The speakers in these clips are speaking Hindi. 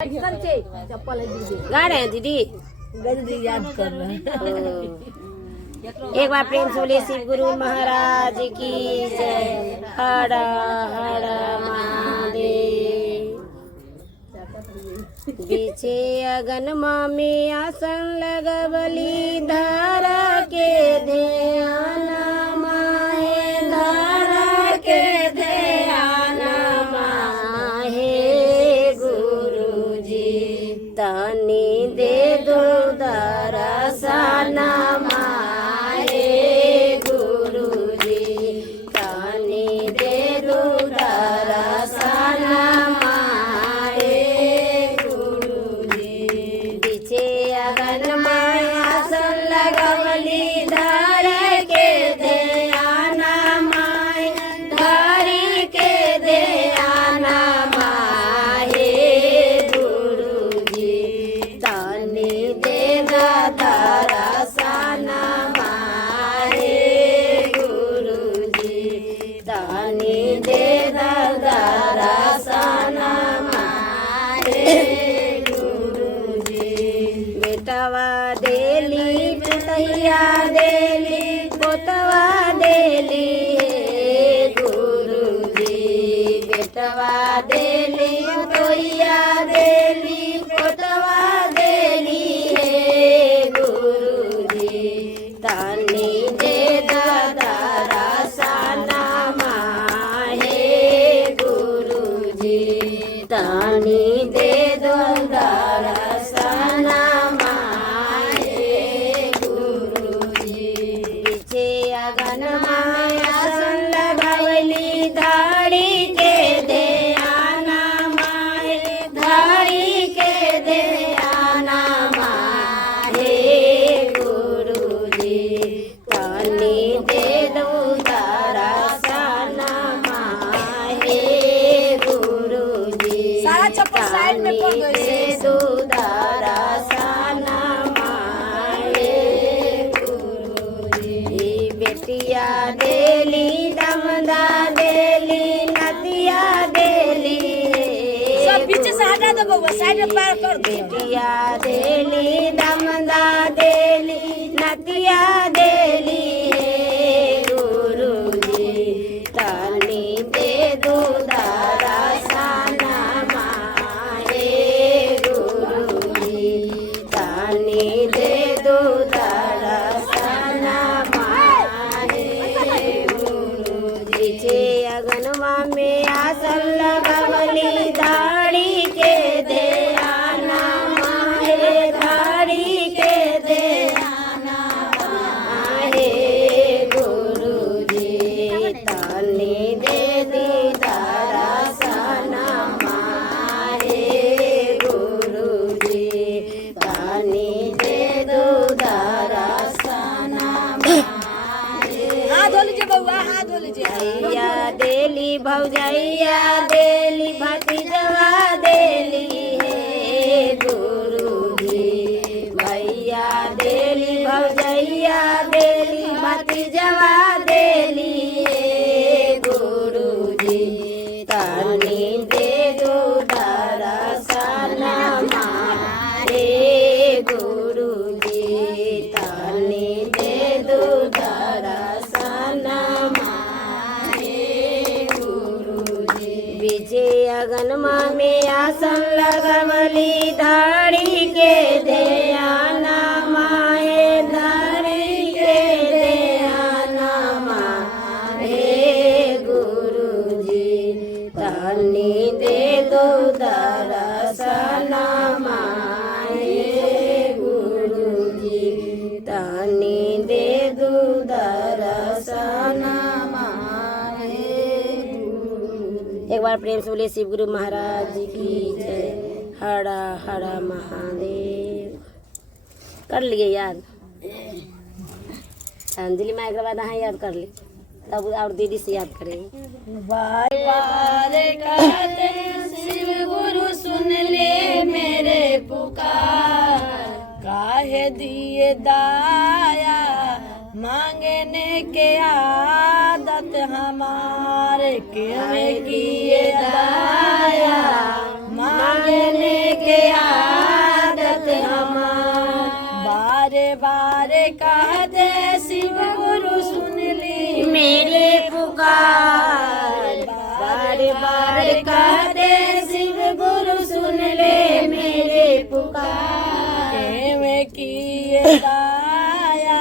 गा रहे हैं दीदी, गजरी याद कर रहे हैं। एक बार प्रेम से बोलिए शिव गुरु महाराज की जय। हर हर महादेव। बीचे अगन में आसन लगवली धारा के ध्यान माहे, धारा के ध्यान माहे गुरुजी तनी दे दो दरसन माहे गुरुजी तनी दे दो दरसन माहे गुरुजी। बीचे अगन में आसन लगवली धारा के ध्यान माहे, धारी के ध्यान माहे गुरुजी तनी दे दरसन माहे गुरुजी तनी दे दरसन माहे गुरुजी। बेटवा देली पुतैया देली पोतवा देली हे गुरुजी। बेटवा देली पुतैया देली पोतवा देली हे गुरुजी तनी दे दरसन माहे गुरुजी तनी दे दरसन माहे गुरुजी। पीछे अगन में आसन लगवली धाड़ी के ध्यान माहे, धाड़ी के ध्यान माहे गुरुजी तनी दे दो दरसन माहे गुरुजी सारा चप्पल साइड में पड़ गई दे दो दरसन माहे गुरुजी। बेटिया देली दमदा देली नदिया देली सब पीछे से हटा दो बउआ, साइड में पार कर दो। बेटिया देली दमदा देली नदिया देली हे गुरुजी तनी दे दो दरसन माहे गुरुजी तनी दे दो दरसन माहे गुरुजी। छे अगनमा में आसन लगवली धाड़ी के ध्यान माहे, धाड़ी के ध्यान माहे गुरुजी तनी दे दी दरसन माहे गुरुजी तनी दे दो दरसन माहे। हाथ धो लीजिए बउआ, हाथ धो लीजिए। भैया देली भौजैया देली भतीजवा देली हे गुरुजी। भैया देली भौजैया देली भतीजवा देली हे गुरुजी तनी दे दो दरसन माहे गुरुजी तनी दे दो दरसन माहे गुरुजी। विजय अगनमा में आसन लगवली धाड़ी के ध्यान माहे, धाड़ी के ध्यान माहे गुरुजी तनी दे दो दरसन माहे गुरुजी तनी दे दो दरसन माहे गुरुजी। एक बार प्रेम से बोलिए शिव गुरु महाराज की जय। हर हर महादेव। कर लिए याद अंजलि माँ के बाद हाँ याद कर ली, तब और दीदी से याद करेंगे। बार बार कहते शिव गुरु सुन ले मेरे पुकार, काहे दिए दाया मांगने के आदत हमारे, क्यों किए दाया मांगने के दाया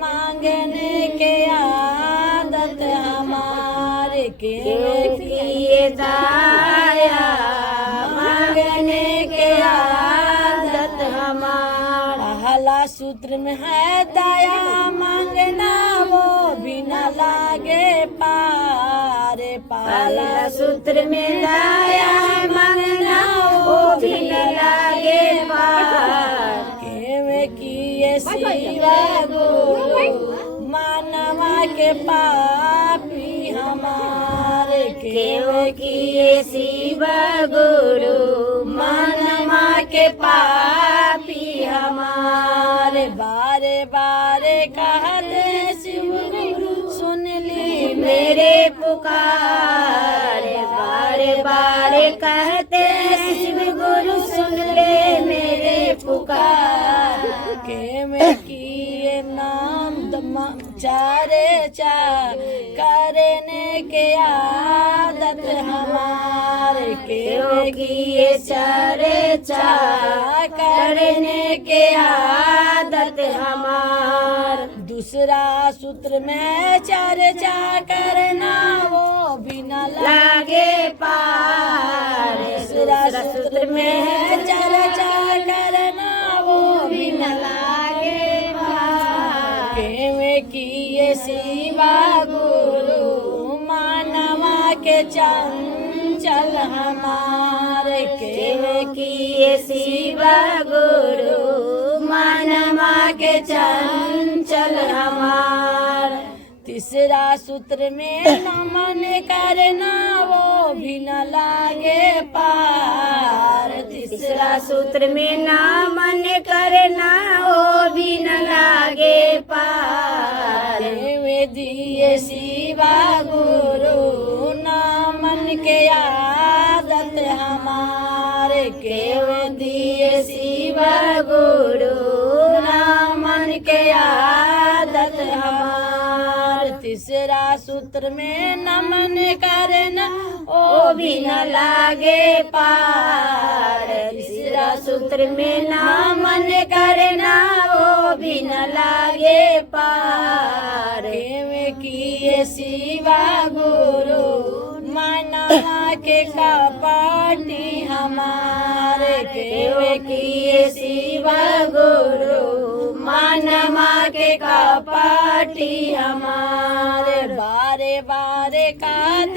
मांगने के आदत हमारे किए दाया मांगने के आदत हमार। पहला सूत्र में है दया मांगना वो भी न लागे पार। पहला सूत्र में दया मांगना वो भी न लागे पार। केवे किए सिवा गुरु मानवा के पापी हमारे। केवे किए शिवा गुरु मानमा के पापी हमारे। बारे बारे कहते शिव गुरु सुन ली मेरे पुकार। बारे बारे कहते शिव गुरु सुन ले मेरे पुकार। के में किए नाम चारे चार करने के आदत हमारे। के किए चारे चार करने के आदत हमार। दूसरा सूत्र में चर्चा करना वो भी न लागे पार। दूसरा सूत्र में चर्चा करना वो भी न लागे पार। केवे किए शिवा गुरु मानवा के चंचल हमारे। केवे किए शिवा गुरु मानमा के चंचल हमार। तीसरा सूत्र में नमन करना वो भी न लागे पार। तीसरा सूत्र में ना मन करना वो भी न लागे पार। वे दिए शिवा गुरु नामन के आदत हमारे। केवे दिए शिवा गुरु नामन के आदत हमार। तीसरा सूत्र में नमन करना ओ भी न लागे पार। तीसरा सूत्र में ना मन करना वो भी न लागे पार। केवे किए शिवा गुरु मानवा के कपाटी हमारे। केवे किए शिवा गुरु मानमा के कपाटी हमारे। बारे बारे काद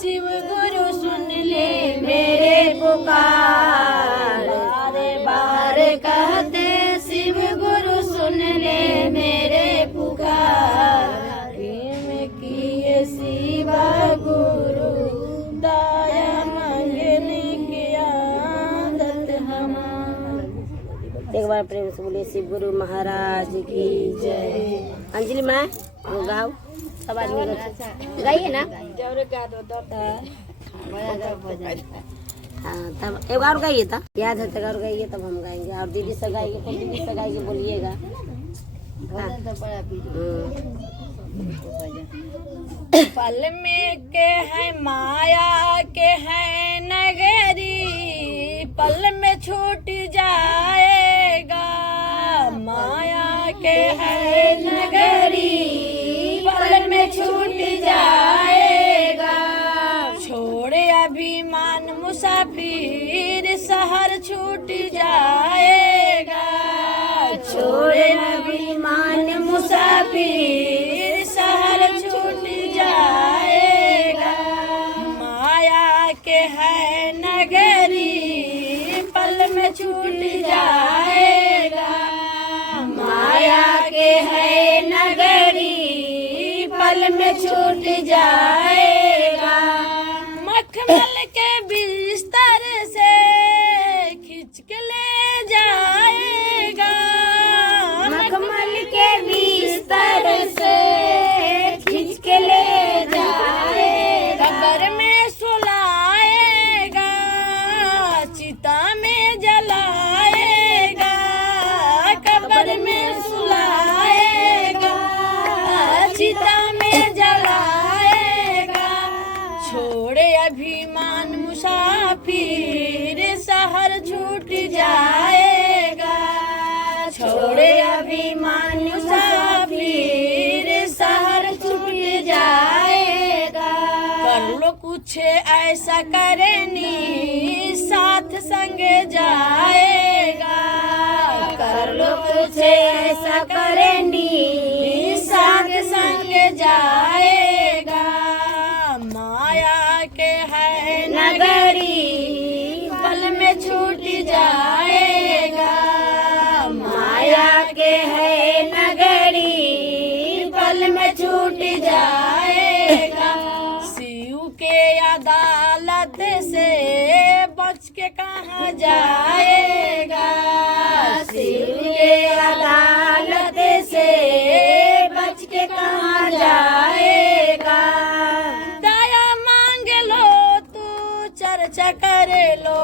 शिव गुरु सुन ले मेरे पुकार। बारे बारे कहते शिव गुरु सुन ले मेरे पुकार। में किए शिवा गुरु दया मांगने की आदत हमारे। एक बार प्रेम से बोले शिव गुरु महाराज की जय। अंजलि माँ गाओ सब आदमी गाइए ना। हाँ तब एक बार गाइए था याद है तक और गाइए तब हम गाएंगे। और दीदी से गाइए फिर दीदी से गाइए बोलिएगा। हाँ। पल में के है माया के है नगरी पल में छूट जाएगा। माया के है नगरी पल में छूट जाएगा। छोड़े अभिमान मुसाफिर शहर छूट जाएगा। छोड़े अभिमान मुसाफिर शहर छूट जाएगा। माया के है नगरी पल में छूट जाएगा। माया के है नगरी पल में छूट जाएगा। मखमल के बिस्तर से खींच के ले जाएगा। मखमल के बिस्तर से खींच के ले जाएगा। कब्र में सुलाएगा चिता में जलाएगा। कब्र में सुलाएगा चिता में जलाएगा। छोड़े अभिमान मुसाफिर शहर छूट जाएगा। छोड़े मुसाफिर शहर छूट जाएगा। कर लो कुछ ऐसा करनी साथ संग जाएगा। कर लो कुछ ऐसा करनी साथ संग जाएगा। माया के है नगरी पल में छूट जाएगा। माया के है नगरी पल में छूट जाएगा। शिव के अदालत से बच के कहाँ जाएगा। शिव के अदालत से बच के कहाँ जाएगा। दया मांग लो तू चर्चा कर लो।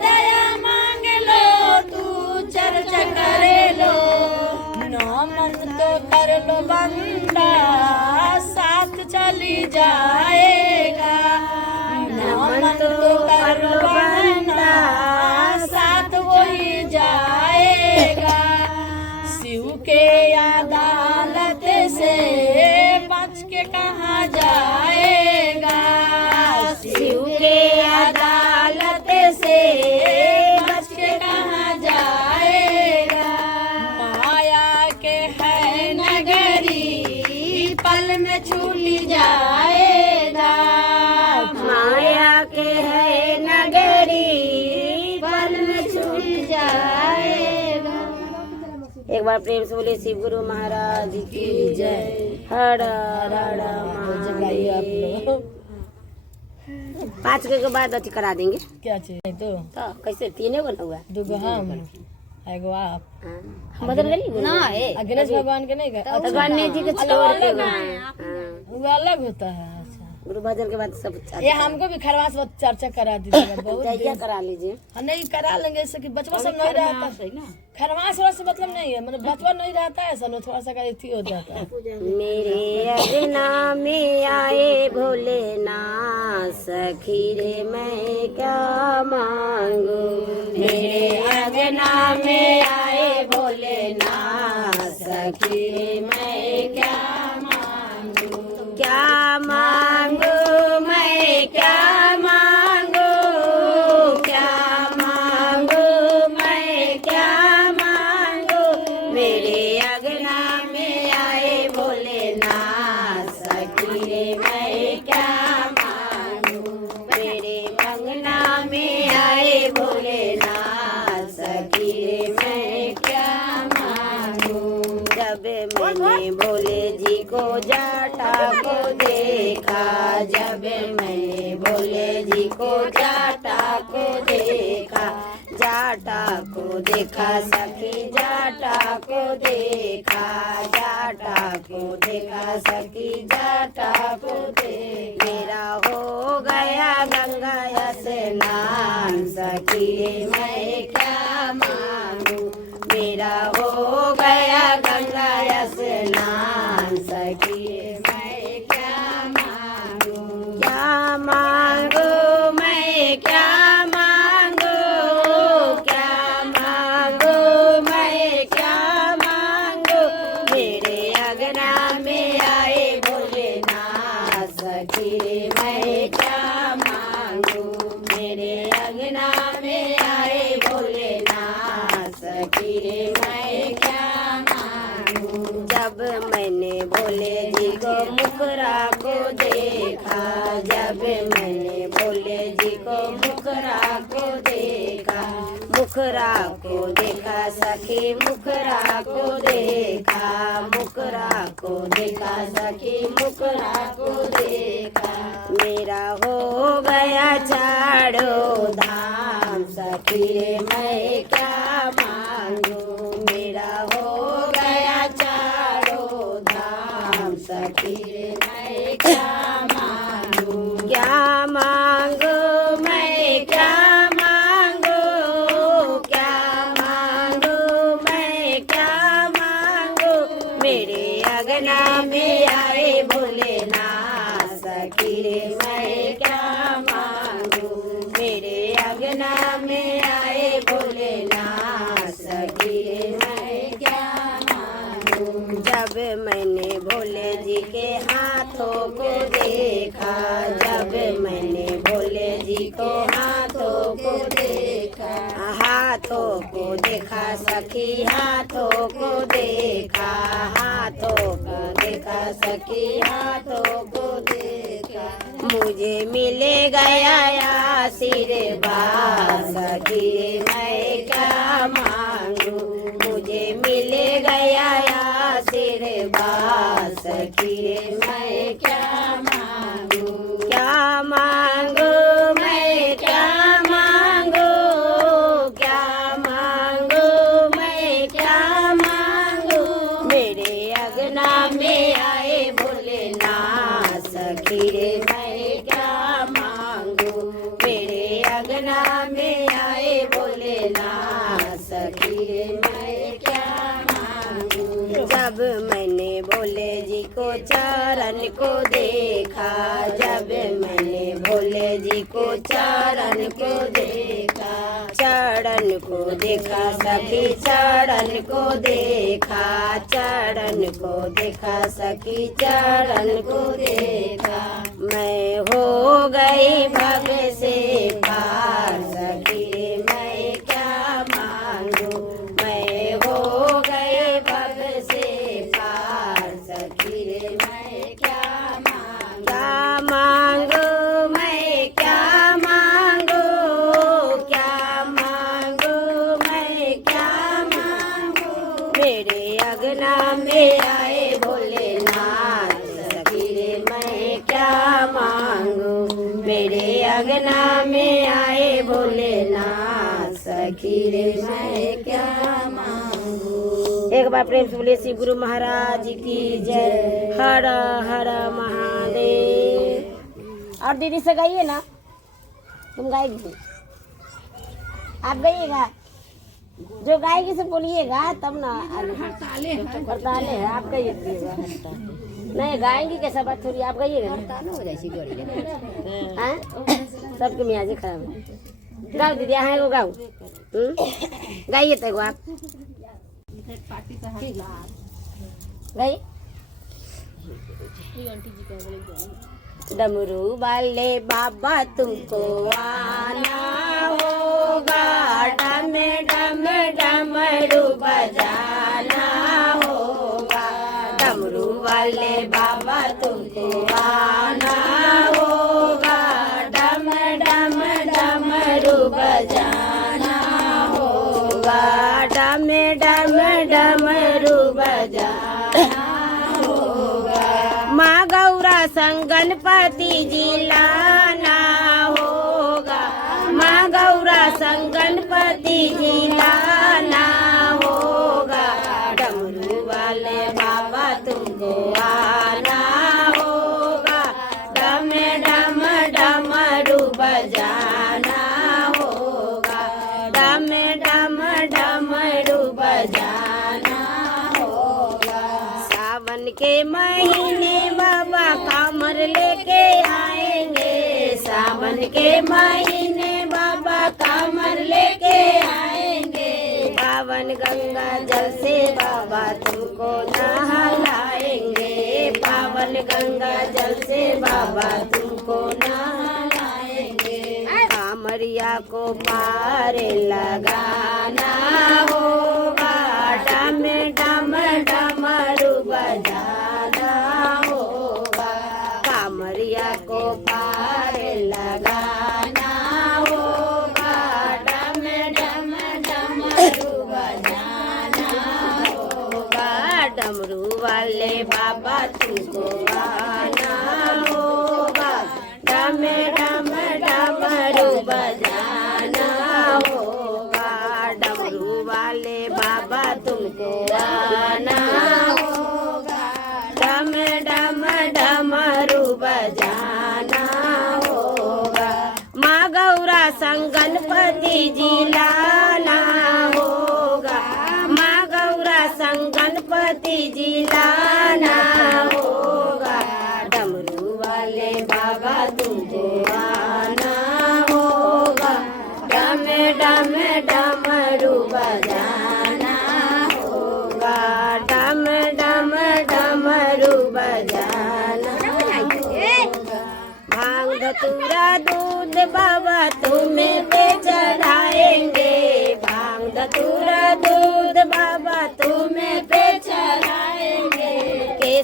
दया मांग लो तू चर्चा कर लो। ना मन तो कर लो बंदा साथ चली जाएगा। ना मन तो कर लो बंदा साथ वही जाएगा। शिव के अदालत से बच के कहाँ जाएगा। शिव के अदालत से बच के कहाँ जाएगा। माया के है नगरी पल में छूट जाएगा। माया के है नगरी पल में छूट जाएगा। एक बार प्रेम से बोले शिव गुरु महाराज की जय। हर हर महादेव। 5 के बाद अति करा देंगे। क्या चाहिए तो कैसे 3 बना हुआ। दुगो हम एगो आप हम बदल गई ना है। गणेश भगवान के नहीं गणेश जी के छोड़ के वो अलग होता है। अच्छा गुरु भजन के बाद सब ये हमको भी खरवास चर्चा करा दीजिएगा। बहुत क्या करा लीजिए। नहीं करा लेंगे ऐसे कि बचवा सब नहीं रहता है ना। खरवास से मतलब नहीं है, मतलब बचवा नहीं रहता है सब थोड़ा सा अथी हो जाता है। मेरे अगना में आए भोलेनाथ सखी रे मैं क्या मांगू। मेरे अगना में आए भोलेनाथ सखी रे मैं क्या मांगू। क्या मांगू मैं क्या मांगू। क्या मांगू मैं क्या मांगू। मेरे अगना में आए भोलेनाथ सखी रे मैं क्या मांगू। मेरे अंगना में आए भोलेनाथ सखी रे मैं क्या मांगू। जब मैंने भोले जी को जाटा को देखा। जब मैंने भोले जी को जाटा को देखा। जाटा को देखा सखी जाटा को देखा। जाटा को देखा सखी जाटा को देखा। मेरा हो गया गंगा स्नान सखी रे मैं क्या मांगू। मेरा हो गया गंगा स्नान सखी रे मैं क्या मांगू। क्या मांगू मैं क्या मांगू। क्या मांगू मैं क्या मांगू। मेरे अगना में आए भोलेनाथ सखी रे मैं क्या मांगू। मेरे अगना में आए भोलेनाथ सखी रे मैं क्या मांगू। जब मैंने भोले जी को मुखरा को देखा। जब मैंने भोले जी को मुखरा को देखा। मुखरा को देखा सखी मुखरा को देखा। मुखरा को देखा सखी मुखरा को देखा। मेरा हो गया चारों धाम सखी रे मैं क्या मांगू। मेरा हो गया चारों धाम सखी रे मैं क्या मांगू। क्या मांगू मैं क्या मांगू। क्या मांगू मैं क्या मांगू। मेरे अगना में आए भोलेनाथ सखी रे मैं क्या मांगू। मेरे अगना में आए भोलेनाथ हाथों को देखा सखी हाथों को देखा, हाथों को देखा सखी हाथों को देखा। मुझे मिले गया आशीर्वाद सखी मैं क्या मांगू, मुझे मिले गया आशीर्वाद सखी मैं क्या मांगू, क्या मांगू मैं क्या मांगू, क्या मांगू मैं क्या मांगू। मेरे अगना में आए भोलेनाथ सखी रे मैं क्या मांगू, मेरे अगना में आए भोलेनाथ सखी रे मैं क्या मांगू। जब मैंने भोले जी को चरण को देखा, जब मैंने भोले जी को चरण को देखा, चरण को देखा सखी चरण को देखा, चरण को देखा सखी चरण को देखा। मैं हो गई भग से पार सखी मैं क्या मांगू, मैं हो गई भग से पार सखी मैं क्या मांगू, मैं क्या मांगू, क्या मांगू मैं क्या मांगू। मेरे अगना में आए भोलेनाथ सखी रे मैं क्या मांगू, मेरे अगना में आए भोलेनाथ सखी रे मैं क्या मांगू। एक बार प्रेम से बोले श्री गुरु महाराज की जय। हर हर महादेव। और दीदी से गाइए ना, तुम गाएगी, आप गाइएगा, जो गाएगी से बोलिएगा तब ना। हड़ताले है, आप गाइएगा। नहीं गाएंगी कैसा बात थोड़ी, आप गाइएगा हो जाए सबके मियाजी खराब है। गाओ दीदी, यहाँ को गाओ, गाइए तक आप गाइए। डमरू वाले बाबा तुमको आना होगा, डम डम डमरू बजाना होगा। डमरू वाले बाबा तुमको आना होगा, डम डम डमरू बजाना होगा, डम डम डमरू बजाना होगा। माँ गौरा संग गणपति जी लाना होगा, माँ गौरा संग गणपति जी लाना होगा। डमरू वाले बाबा तुमको आना होगा, डम डम डमरू बजाना होगा, डम डम डमरू बजाना होगा। सावन के महीने बाबा कामर लेके आएंगे, सावन के महीने बाबा कामर लेके आएंगे। पावन गंगा जल से बाबा तुमको नहलाएंगे, पावन गंगा जल से बाबा तुमको नहलाएंगे। कामरिया को पार लगाना होगा, डम डम डमरू बजाना होगा। कामरिया को पार लगाना होगा, डम डम डमरू बजाना होगा। डमरू वाले बाबा तुमको आना होगा, डम डम डमरू बजाना होगा। डमरू वाले बाबा तुमको आना होगा, डम डम डमरू बजाना होगा। माँ गौरा संग गणपति जी लाना होगा, माँ गौरा संग गणपति जी लाना होगा। डमरू वाले बाबा तुमको आना होगा, डम डम डमरू बजाना होगा, डम डम डमरू बजाना होगा। भांग धतूरा दूध बाबा तुम्हें पे चढ़ाएंगे, भांग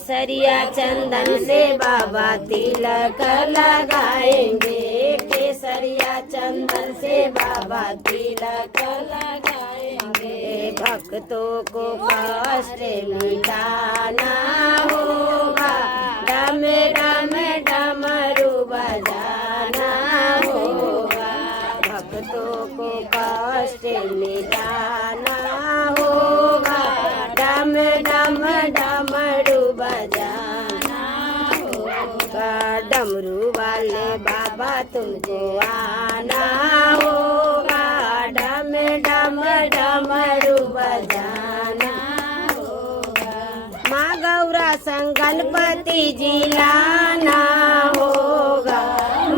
केसरिया चंदन से बाबा तिलक लगाएंगे, केसरिया चंदन से बाबा तिलक लगाएंगे। भक्तों को कष्ट मिटाना होगा, डम डम डमरू बजाना होगा। भक्तों को कष्ट मिटाना होगा, डम डम डमरू बजाना होगा। डमरू वाले बाबा तुमको आना होगा, डम डम डमरू बजाना होगा। माँ गौरा संग गणपति जी लाना होगा,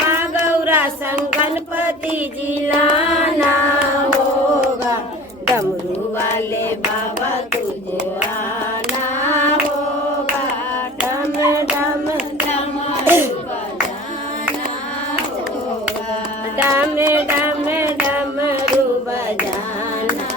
माँ गौरा संग गणपति जी लाना होगा। डमरू वाले बाबा तुझको आना होगा, डम डम डमरू बजाना होगा, डम डम डमरू बजाना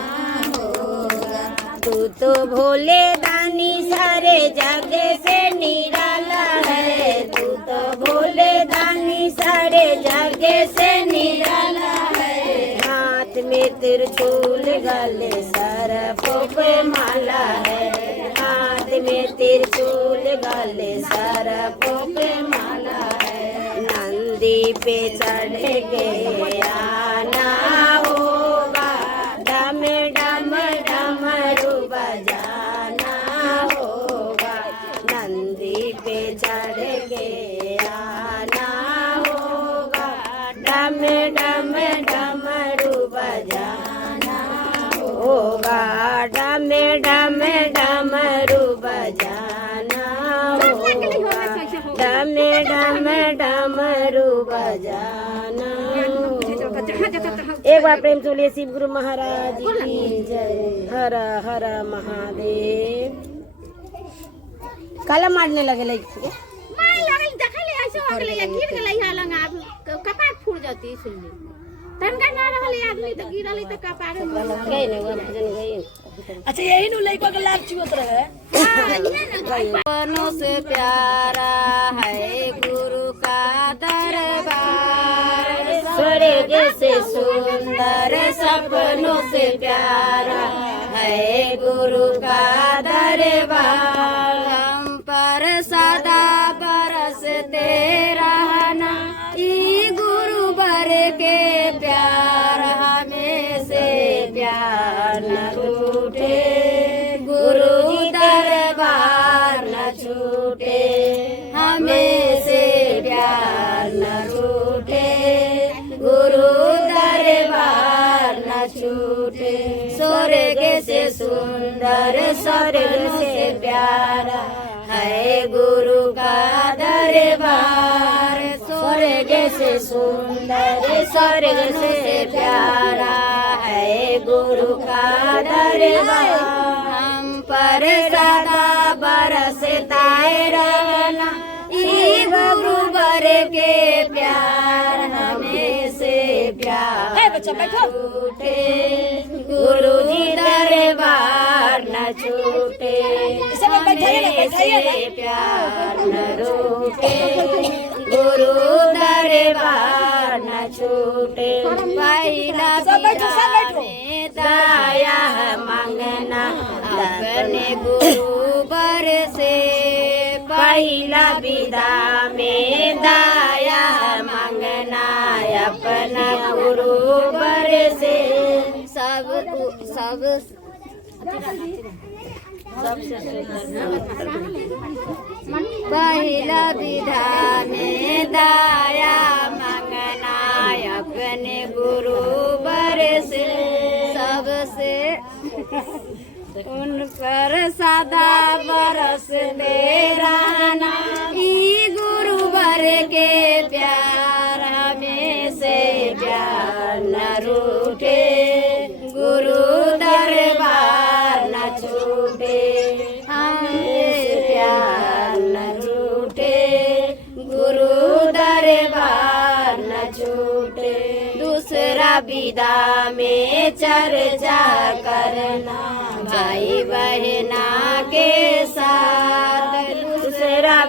होगा। तू तो भोले दानी सारे जग से निराला है, तू तो भोले दानी सारे जग से निराला है। हाथ में त्रिशूल गले सर्पों पे माला है, हाथ में त्रिशूल गले सर्पों पे माला है। नंदी पे चढ़ के आना होगा, डम डम डमरू बजाना होगा। नंदी पे चढ़ के आना होगा, डम डम डमरू बजाना होगा, डम डम डमरू बजाना होगा, डम डम डमरू बजाना होगा। एक बार प्रेम से बोलिए शिव गुरु महाराज की जय। हर हर महादेव। काला मारने लगे लड़की मार लागल देखले ऐसे हो गेलै या गिर गेलै या लंगा कपार फूट जाती सुनली तनका ना रहले आदमी तो गिरले तो कपार गई नहीं वो भजन गई। अच्छा यही नु लइका के लाभ चिवत रहे। सपनों से प्यारा है गुरु का दरबार, स्वर्ग से सुंदर सपनों से प्यारा है गुरु का दरबार। हम पर सदा बरसते रहना ई गुरु बर के प्यार, हमें से प्यार न टूटे गुरु दरबार न छूटे, हमें से प्यार न टूटे गुरु दरबार न छूटे। स्वर्ग से सुंदर स्वर्ग से प्यारा है गुरु का दरबार, स्वर्ग से सुंदर स्वर्ग से प्यारा है गुरु का दरबार। हम पर सदा बरसता रहना ई गुरु बर के प्यार, हमें से प्यार छूटे गुरु जी दरबार न छूटे, हमें से प्यार न रूठे गुरु दरबार न छूटे। पहला विदा में दया मांगना अपने गुरु बर से, पहला विदा में दया मांगना अपना गुरु बर से। पहला विधा में दया मांगना अपने गुरु बर से, सबसे उन पर सदा बरसते रहना ई गुरु बर के प्यार, हमें से प्यार न रूठे गुरु दरबार न छूटे, हमें प्यार न रूठे गुरु दरबार न छूटे। दूसरा विदा में चर्चा करना भाई बहना के साथ,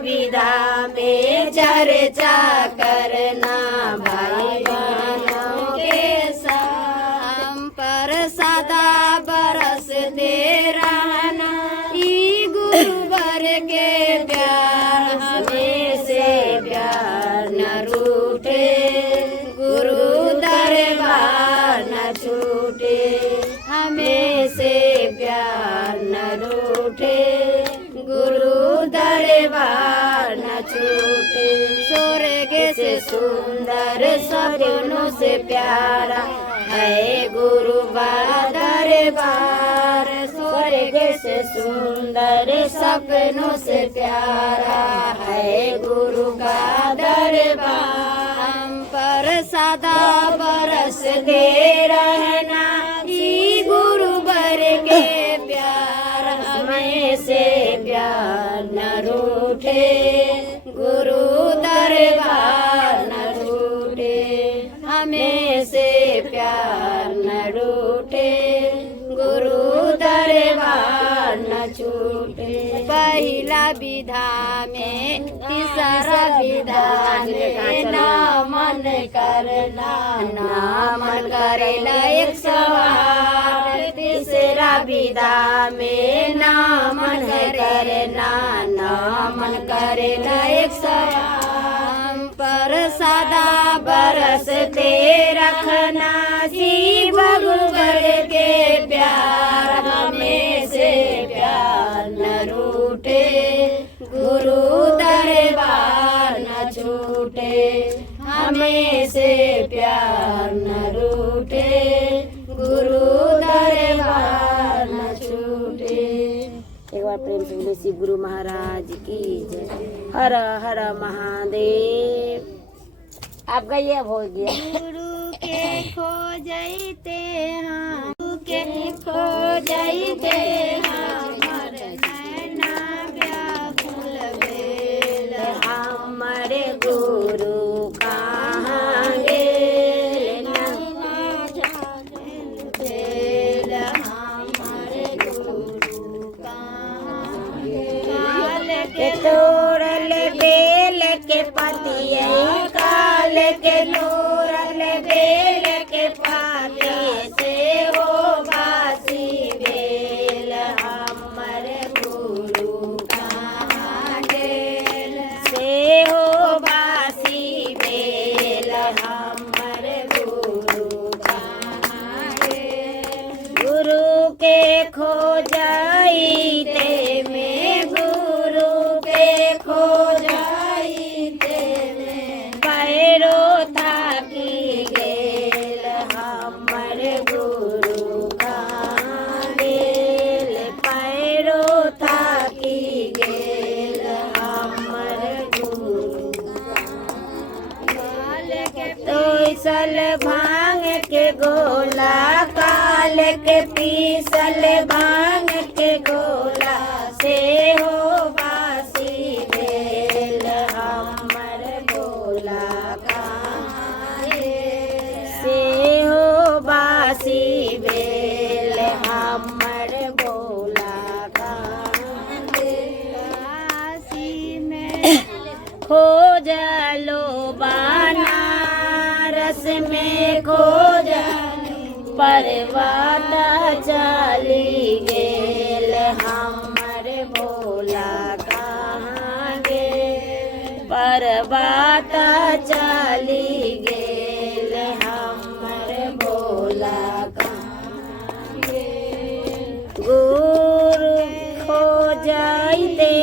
विधा में चर्चा करना भाई बहनों के साथ। हम पर सदा बरसते रहना ई गुरुवर के प्यार, हमें से प्यार न रूठे, गुरु दरबार न छूटे, हमें से प्यार न रूठे, गुरु दरबार न छूटे। स्वर्ग से सुंदर सपनों से प्यारा है गुरु बड़ा दरबार, स्वर्ग से सुंदर सपनों से प्यारा है गुरु का दरबार। हम पर सदा बरसते रहना ई गुरु बर के प्यार, हमें से प्यार न रूठे, गुरु दरबार न छूटे, हमें से प्यार न रूठे, गुरु दरबार न छूटे। पहला विधा में तीसरा विधा में ना मन करना, ना मन करेला 108। तीसरा विधा में ना मन करना, ना मन करेला 108। हम पर सदा बरसते रखना शिव गुरुवर के प्यार, हमें से प्यार न रूठे, गुरु दरबार न छूटे, हमें से प्यार न रूठे, गुरु दरबार न छूटे। एक बार प्रेम से बोले शिव गुरु महाराज की जय। हर हर महादेव। आप गए अब हो गया। गुरु के खो जाते हाँ, गुरु के खो जाते हमर नैना व्याकुल भेल, हमर गुरु कहाँ गेल, नैना झाँझल भेल, हमर गुरु कहाँ गेल। के तोड़ल बेल के पतिया, काल के तोड़ल बेल के पाते से हो बासी बेल, हमर गुरु कहाँ गेल, से हो बासी बेल, हमर गुरु कहाँ गेल। गुरु के खो जाइते में, गुरु के खो जाइते में, पैरो थाकी गेल, हमर गुरु कहाँ गेल, पैरो थाकी गेल, हमर गुरु तोइसल भांग के गोला, काल के पीसल भांग के गोला, से हो बासी भेल, हमर गोला कहाँ गेल, से हो बासी भेल, हमर गोला कहाँ गेल। काशी में खो जलो बनारस में खो जलो, परवाता चली गेल, हमर भोला कहाँ गेल, परवाता चली गेल, हमर भोला कहाँ गेल। गुरु खो जाइते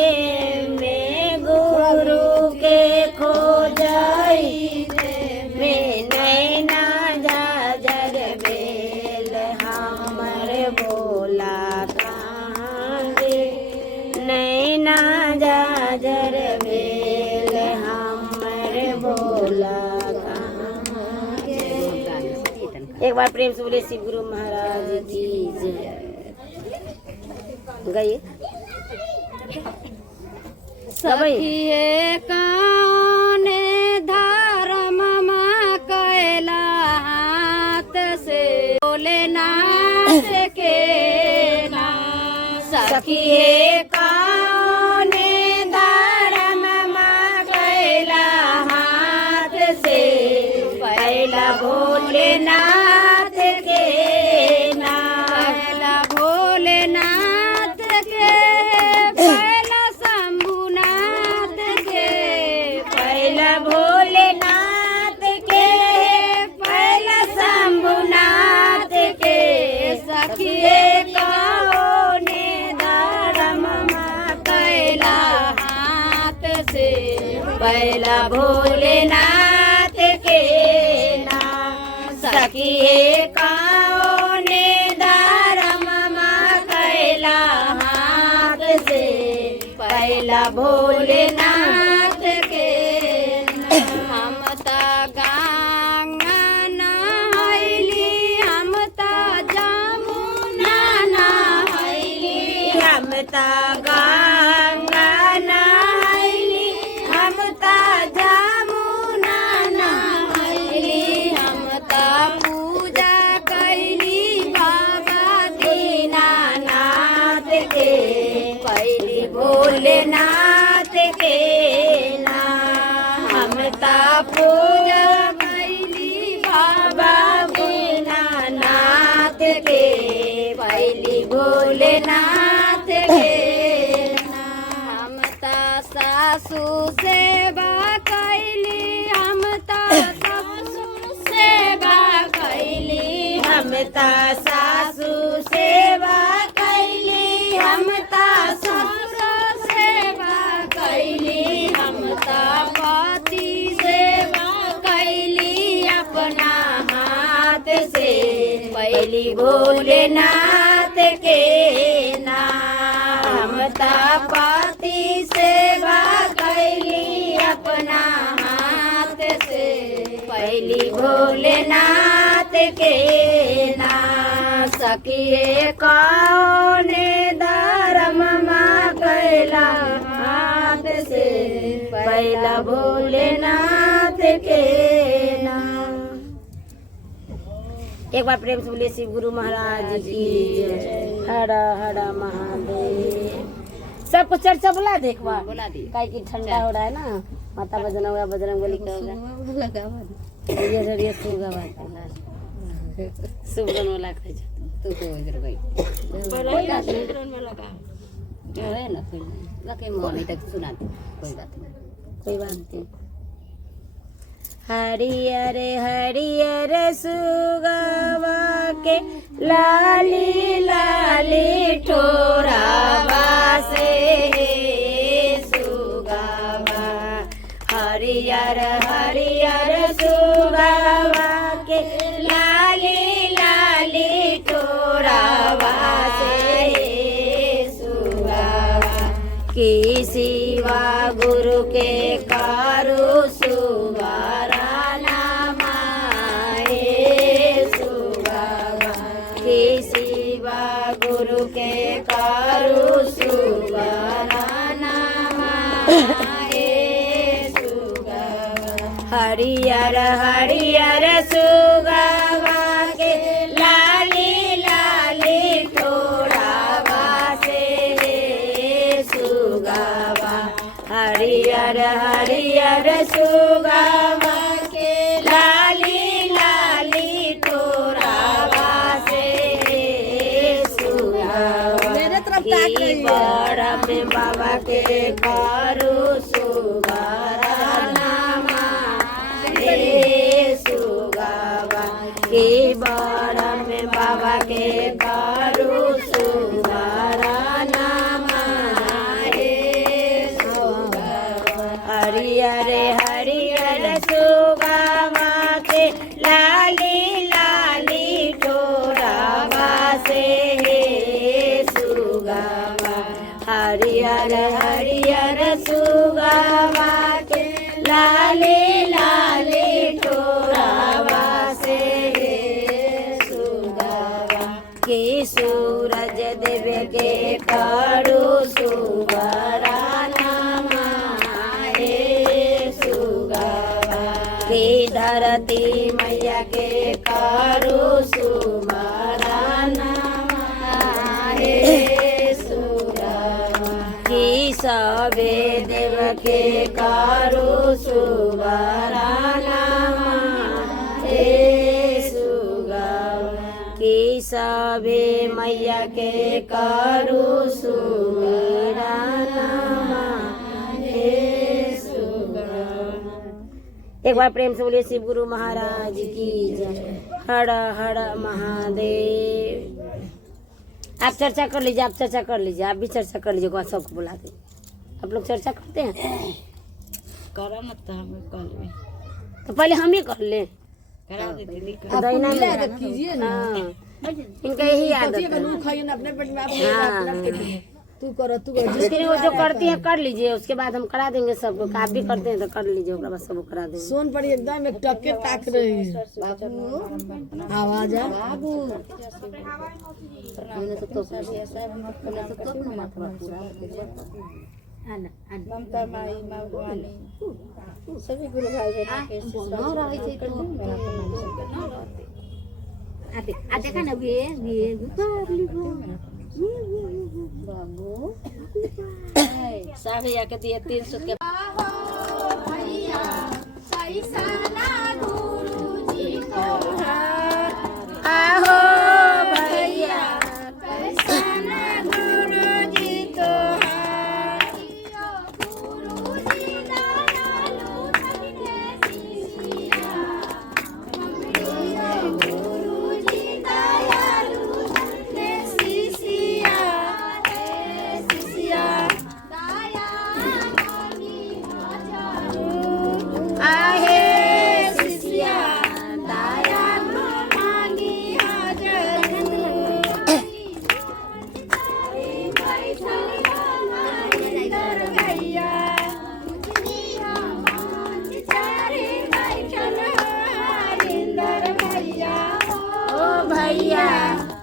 में, गुरु के खो जाइते में, नैना झाँझर भेल, हमर भोला कहाँ गेल, नैना झाँझर भेल, हमर भोला कहाँ गेल। एक बार प्रेम से बोले शिव गुरु महाराज की जय। गई सखिए कौन धर्म कैला हाथ से भोलेनाथ के नाम, सखिए कौन धर्म सखिए काओ ने धर्म कैला हाथ से पहला भोलेनाथ के ना सखिए काओ ने धर्म कैला हाथ से पहला भोलेनाथ के हम ता गंगा नहैली हम ता जमुना नहैली हम ता गंगा नहैली हम ता जमुना नहैली हम ता पूजा कैली बाबा दीनानाथ के कैली भोलेनाथ के ना हम ता पूजा कैली बाबा दीनानाथ के कैली भोलेनाथ के ना हम ता सासू सेवा कैली हम ता सासू सेवा कैली हम ता सासू सेवा कैली हम ता ससुर सेवा कैली हम ता पति सेवा कैली अपना हाथ से पहली भोलेनाथ के ना हम ता पति सेवा कैली अपना हाथ से पहली भोलेनाथ के ना सखिए कौन धर्म कैला हाथ से पहला भोलेनाथ के ना। एक बार प्रेम से बोलिए शिव गुरु महाराज की जय। हर हर महादेव। सबको चर्चा बुला दे एक बार, बुला दी काहे की ठंडा हो रहा है ना। माता भजन होगा, बजरंगबली का होगा, ये जरिए सुगा बात सुबरन वाला कह तू तो इधर गई कोई बात नहीं, इधर में लगा जो है ना फिर लगे मोह नहीं तक सुना दे, कोई बात नहीं कोई बात नहीं। हरियर हरियर सुगवा के लाली लाली ठोरावा से सुगवा हरियर हरियर सुगवा के लाली लाली ठोरावा से सुगवा की सिवा गुरु के कारू सुवारा नामाए सुगवा की सिवा गुरु के कारू सुवारा नामाए सुगवा हरियर हरियर सुगवा के लाली लाली ठोरावा से सुगवा हरियर हरियर सुगवा के लाली लाली ठोरावा से सुगवा की बड़ा में बाबा के कारू सुवारा नामा हे सुगवा की बड़ा में बाबा के कारू सुवारा नामा हे सुगवा हरियर हरियर सुगवा के लाली लाली ठोरावा से सुगवा हरियर हरियर सुगवा के लाली लाली ठोरावा से सुगवा के सूरज देव के कारू सुवारा नामा हे सुगवा के धरती मैया के कारू सुवारा नामा हे सुगवा की सबे देव के कारू सुवारा नामा हे सुगवा की सबे मैया के कारू सुवारा नामा हे सुगवा। एक बार प्रेम से बोलिए शिव गुरु महाराज की जय। हर हर महादेव। आप चर्चा कर लीजिए, आप चर्चा कर लीजिए, आप भी चर्चा कर लीजिए, सबको बुला दे। आप लोग चर्चा करते हैं करा मत तो हम कर ले, तो पहले हम ही कर ले। करा दे दीदी कीजिए ना, इनका यही आदत है। अपने पेट में हाँ, तू करो जिसके लिए वो जो करती है कर लीजिए, उसके बाद हम करा देंगे सबको। आप भी करते हैं तो कर लीजिए, उसके बाद सबको करा देंगे। सोन पड़ी एकदम एक टक्के ताक रही है। आवाज आ बाबू ममता माई भगवानी सभी गुरु भाई बहन के देखा ना बाबू साढ़े आके दिए 300 के आहो भैया भैया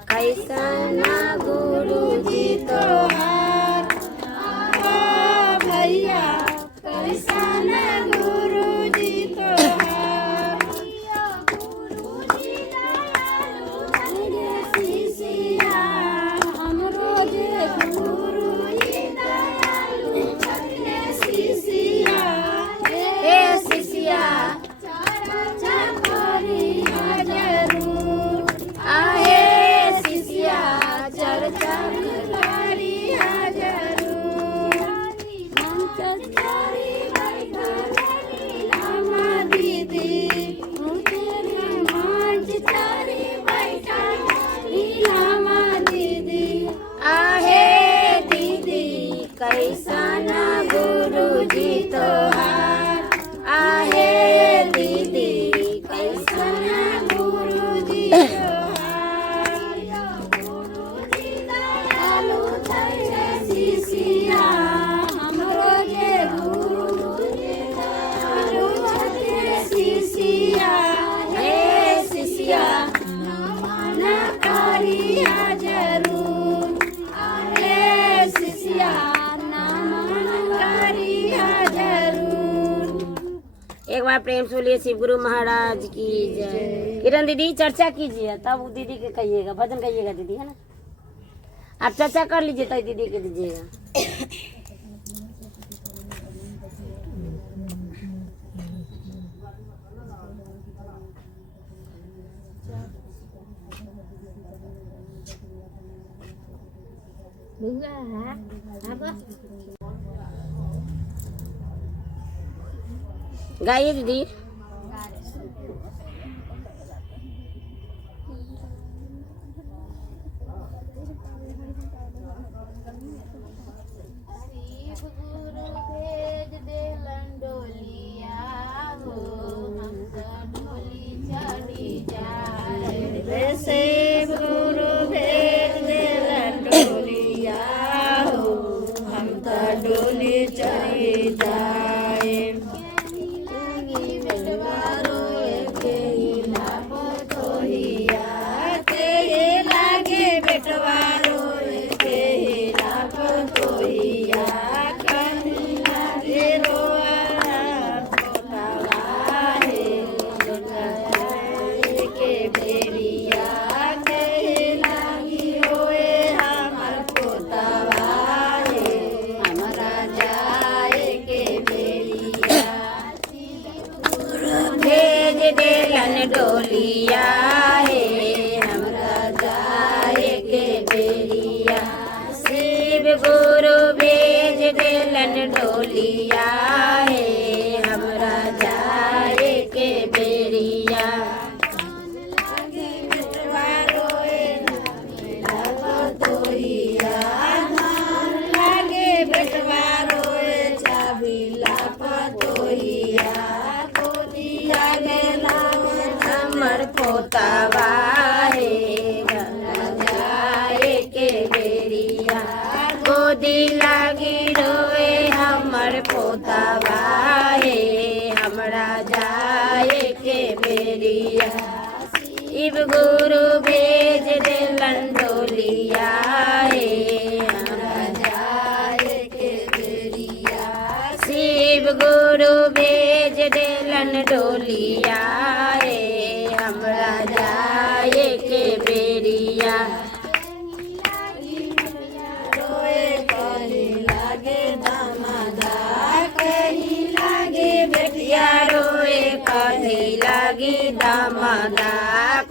कैसना गुरुजी तोहार, भैया कैसना गुरुजी तोहार, शिष्या हमरो जे गुरुजी दयालु शिष्या हे शिष्या कैसना गुरुजी तोहार, आहे दीदी कैसना गुरुजी तोहार, गुरुजी दयालु शिष्या हमरो जे गुरुजी दयालु शिष्या हे शिष्या न करिया जरूर, हे शिष्या एक बार प्रेम से बोलिए शिव गुरु महाराज की जय। किरण दीदी चर्चा कीजिए, तब दीदी के कहिएगा, भजन कहिएगा दीदी, है ना। आप चर्चा कर लीजिए तो दीदी के दीजिएगा। गाइए दीदी। शिव गुरु भेज देलन डोलिया हो, हम तो डोली चढ़ी जाए। गोदी लागी रोए हमर पोतावा हे हमरा जाए के बेरिया शिव गुरु भेज देलन डोलिया हे हमरा जाए के बेरिया शिव गुरु भेज देलन डोलिया हे हमरा जाए के बेरिया रोए कथी लागी दामादा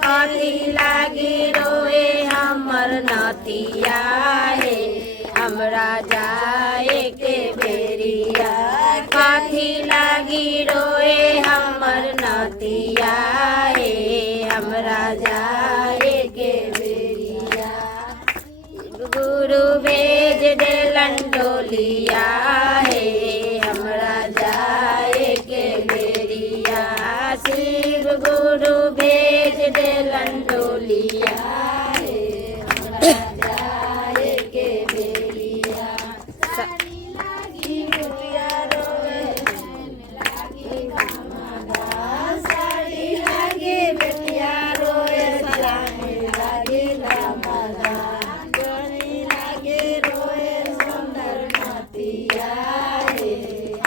कथी लागी रोए हमर नतिया हे हमरा जाए के बेरिया कथी लागी रोए हमर नतिया हे हमरा जाए के बेरिया गुरु भेज देलन डोलिया हे हमरा जाए के बेरिया शिव गुरु भेज देलन डोलिया हे हमरा जाए के बेरिया साड़ी लागे बेटिया रोए सलामी लागे दामादा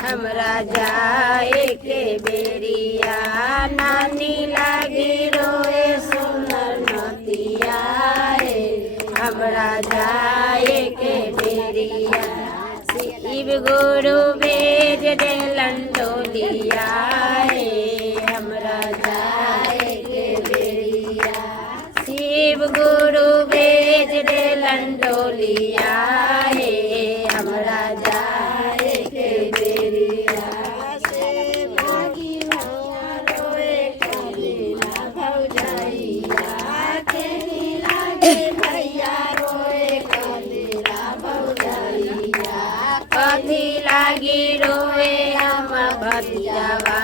हमरा जाए के बेरिया नानी लागी रोए सुंदर नतिया हे हमरा जाए के बेरिया शिव गुरु भेज देलन डोलिया हे हमरा जाए के बेरिया शिव गुरु भेज देलन डोलिया हे हमरा जाए के बेरिया कथी लागी रोए हम भतीजावा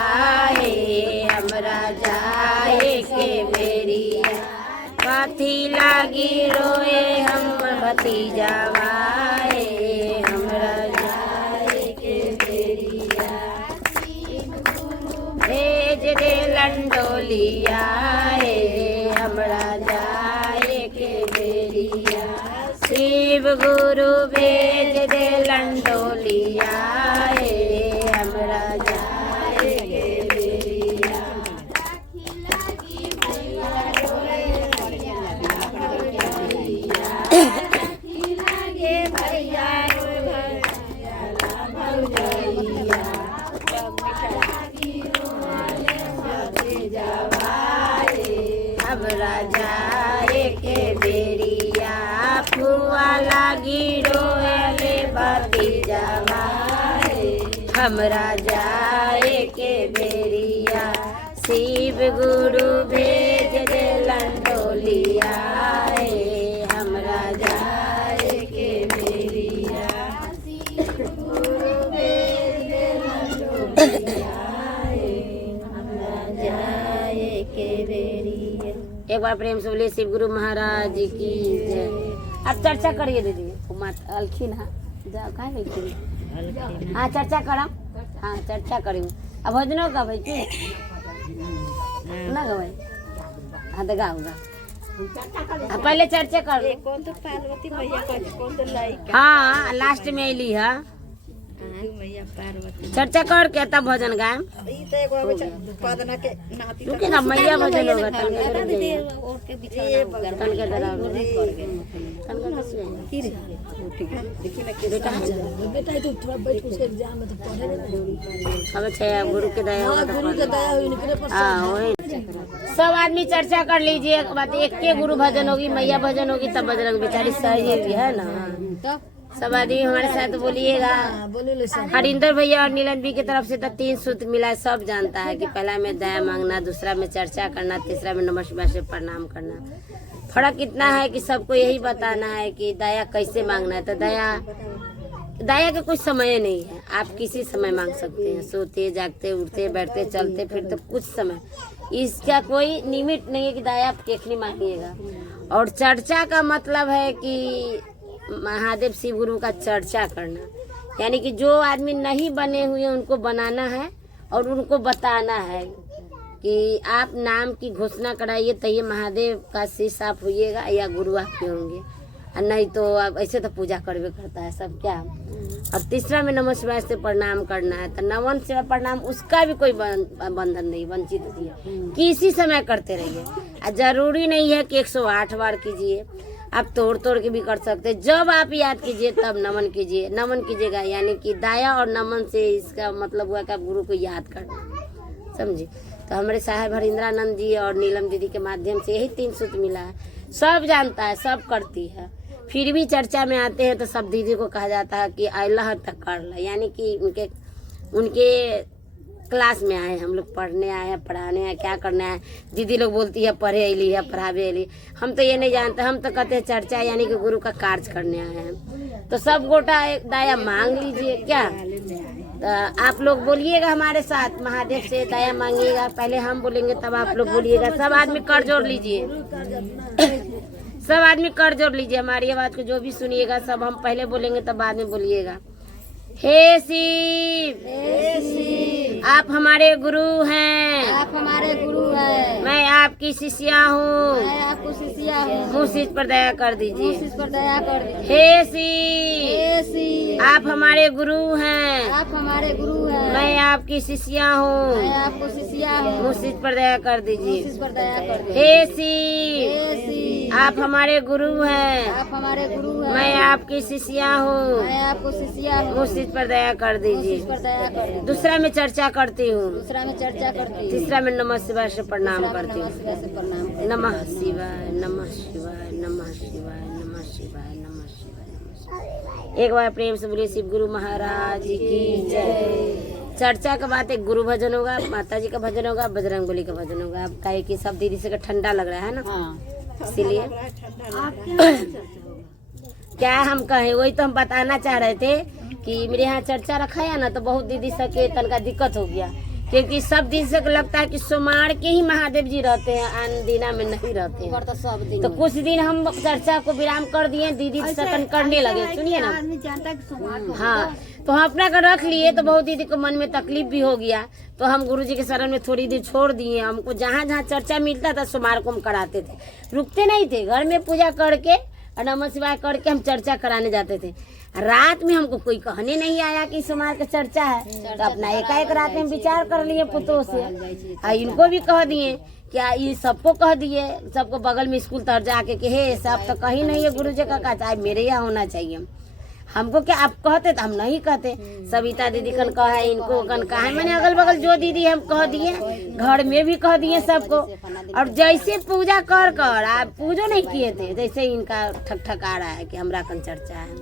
हे हमरा जाए के बेरिया कथी लागी रोए हम भतीजावा हे हमरा जाए के बेरिया भेज देलन डोलिया हे हमरा जाए के बेरिया शिव गुरु भेज देलन डोलिया हे हमरा जाए के बेरिया हमरा जाए के बेरिया फुआ लागी रोएले भतीजावा हे हमरा जाए के बेरिया शिव गुरु भेज देलन डोलिया हे हमरा जाए के बेरिया गुरु भेज देलन डोलिया हे हमरा जाए के बेरिया। एक बार प्रेम से बोले शिव गुरु महाराज की जय। अब चर्चा करिए दीदी अलखिन हाँ जा कहाँ बैठी हाँ चर्चा करम हाँ चर्चा करी अब भजनों का भाई की ना गवाई हाँ तो गाऊंगा पहले चर्चा कर कौन तो पार्वती मैया का कौन तो लाइक हाँ लास्ट में अली है मैया पार्वती चर्चा कर के तब भजन गायम ई तो एगो पदना के नाती क्योंकि ना मैया भजन होगा तन दीदी और के बिछा तन के डराव तन का की रे ठीक है देखिए ना के बेटा तो थोड़ा बैठ के एग्जाम में तो पढ़े ना अब छे गुरु के दया होगा गुरु के दया हुई इनके पर हाँ वही सब आदमी चर्चा कर लीजिए एक बात एक के गुरु भजन होगी मैया भजन होगी तब बजरंग बेचारी सही भी है ना तो सब आदमी हमारे साथ बोलिएगा हरिंदर भैया और नीलन भी की तरफ से तो 3 सूत्र मिला है। सब जानता है कि पहला में दया मांगना, दूसरा में चर्चा करना, तीसरा में नमः शिवाय से प्रणाम करना। फर्क इतना है कि सबको यही बताना है कि दया कैसे मांगना है। तो दया का कोई समय नहीं है, आप किसी समय मांग सकते हैं, सोते जागते उठते बैठते चलते फिरते कुछ समय, इसका कोई लिमिट नहीं है कि दया आप केखनी मांगिएगा। और चर्चा का मतलब है कि महादेव शिव गुरु का चर्चा करना, यानी कि जो आदमी नहीं बने हुए उनको बनाना है और उनको बताना है कि आप नाम की घोषणा कराइए तो ये महादेव का शिष्य आप होइएगा या गुरु आपके होंगे, और नहीं तो अब ऐसे तो पूजा करवे करता है सब क्या। और तीसरा में नमः शिवाय से प्रणाम करना है, तो नमन से प्रणाम उसका भी कोई बंधन नहीं, वंचित नहीं है, किसी समय करते रहिए। और जरूरी नहीं है कि 108 बार कीजिए, आप तोड़ तोड़ के भी कर सकते हैं। जब आप याद कीजिए तब नमन कीजिए, नमन कीजिएगा, यानी कि दाया और नमन से इसका मतलब हुआ कि आप गुरु को याद करना, समझिए। तो हमारे साहब हरिंद्रानंद जी और नीलम दीदी के माध्यम से यही 3 सूत्र मिला है। सब जानता है, सब करती है, फिर भी चर्चा में आते हैं तो सब दीदी को कहा जाता है कि अल्लाह तक कर ला, यानी कि उनके क्लास में आए हम लोग, पढ़ने आए हैं, पढ़ाने हैं, क्या करना है। दीदी लोग बोलती है पढ़े अली है, पढ़ावे अली, हम तो ये नहीं जानते, हम तो कहते हैं चर्चा यानी कि गुरु का कार्य करने आए हैं। तो सब गोटा एक दाया मांग लीजिए क्या। तो आप लोग बोलिएगा हमारे साथ, महादेव से दाया मांगिएगा, पहले हम बोलेंगे तब आप लोग बोलिएगा। सब आदमी कर जोड़ लीजिए, सब आदमी कर जोड़ लीजिए, हमारी आवाज को जो भी सुनिएगा सब हम पहले बोलेंगे तब बाद में बोलिएगा। हे शिव, आप हमारे गुरु हैं, आप हमारे गुरु हैं, मैं आपकी शिष्या हूँ, मैं आपको शिष्या हूँ, मुझ पर दया कर दीजिए। इस पर दया कर दीजिए। हे शिव, हे शिव, आप हमारे गुरु हैं, आप हमारे गुरु हैं, मैं आपकी शिष्या हूँ, मैं आपको शिष्या हूँ, मुझ पर दया कर दीजिए। इस पर दया कर दीजिए। हे शिव, हे शिव, आप हमारे गुरु हैं, आप हमारे गुरु हैं, मैं आपकी शिष्या हूँ, मैं आपको शिष्या हूँ, मुझ पर दया कर दीजिए। इस पर दया कर दीजिए। दूसरा में चर्चा करती हूँ, दूसरा में चर्चा करती हूँ, तीसरा में नमः शिवाय से प्रणाम तीसरा में करती नमः हूँ। शिवाय से प्रणाम करती हूँ। नमः शिवाय, नमः शिवाय, नमः शिवाय, नमः शिवाय, नमः शिवाय, नमः शिवाय। एक बार प्रेम से बोलिए शिव गुरु महाराज की जय। चर्चा के बाद एक गुरु भजन होगा, माता जी का भजन होगा, बजरंग बली का भजन होगा। अब कहे कि सब दीदी से ठंडा लग रहा है ना, इसीलिए क्या हम कहें, वही तो हम बताना चाह रहे थे कि मेरे यहाँ चर्चा रखा है ना, तो बहुत दीदी से के तन का दिक्कत हो गया, क्योंकि सब दीदी से लगता है कि सोमवार के ही महादेव जी रहते हैं, आन दिना में नहीं रहते हैं। तो सब दिन तो कुछ दिन हम चर्चा को विराम कर दिए, दीदी सकन करने लगे, सुनिए ना। हाँ, तो हम अपना कर रख लिए, तो बहुत दीदी को मन में तकलीफ भी हो गया, तो हम गुरुजी के शरण में थोड़ी देर छोड़ दिए। हमको जहाँ जहाँ चर्चा मिलता था सोमवार को हम कराते थे, रुकते नहीं थे, घर में पूजा करके और नमः शिवाय करके हम चर्चा कराने जाते थे। रात में हमको कोई कहने नहीं आया कि सोमवार का चर्चा है, तो अपना एकाएक रात में विचार कर लिए पुतों से, और इनको भी कह दिए, क्या ये सबको कह दिए, सबको बगल में स्कूल तर जाके कि हे सब तो कहीं नहीं है गुरुजी का चाहे मेरे यहाँ होना चाहिए। हमको क्या आप कहते तो हम नहीं कहते। सविता दीदी कन कहा है, इनको कन कहा है, मैंने अगल बगल जो दीदी हम कह दिए, घर में भी कह दिए सबको। और जैसे पूजा कर कर आप पूजो नहीं किए थे, जैसे इनका ठक ठक आ रहा है कि हमरा कन चर्चा है।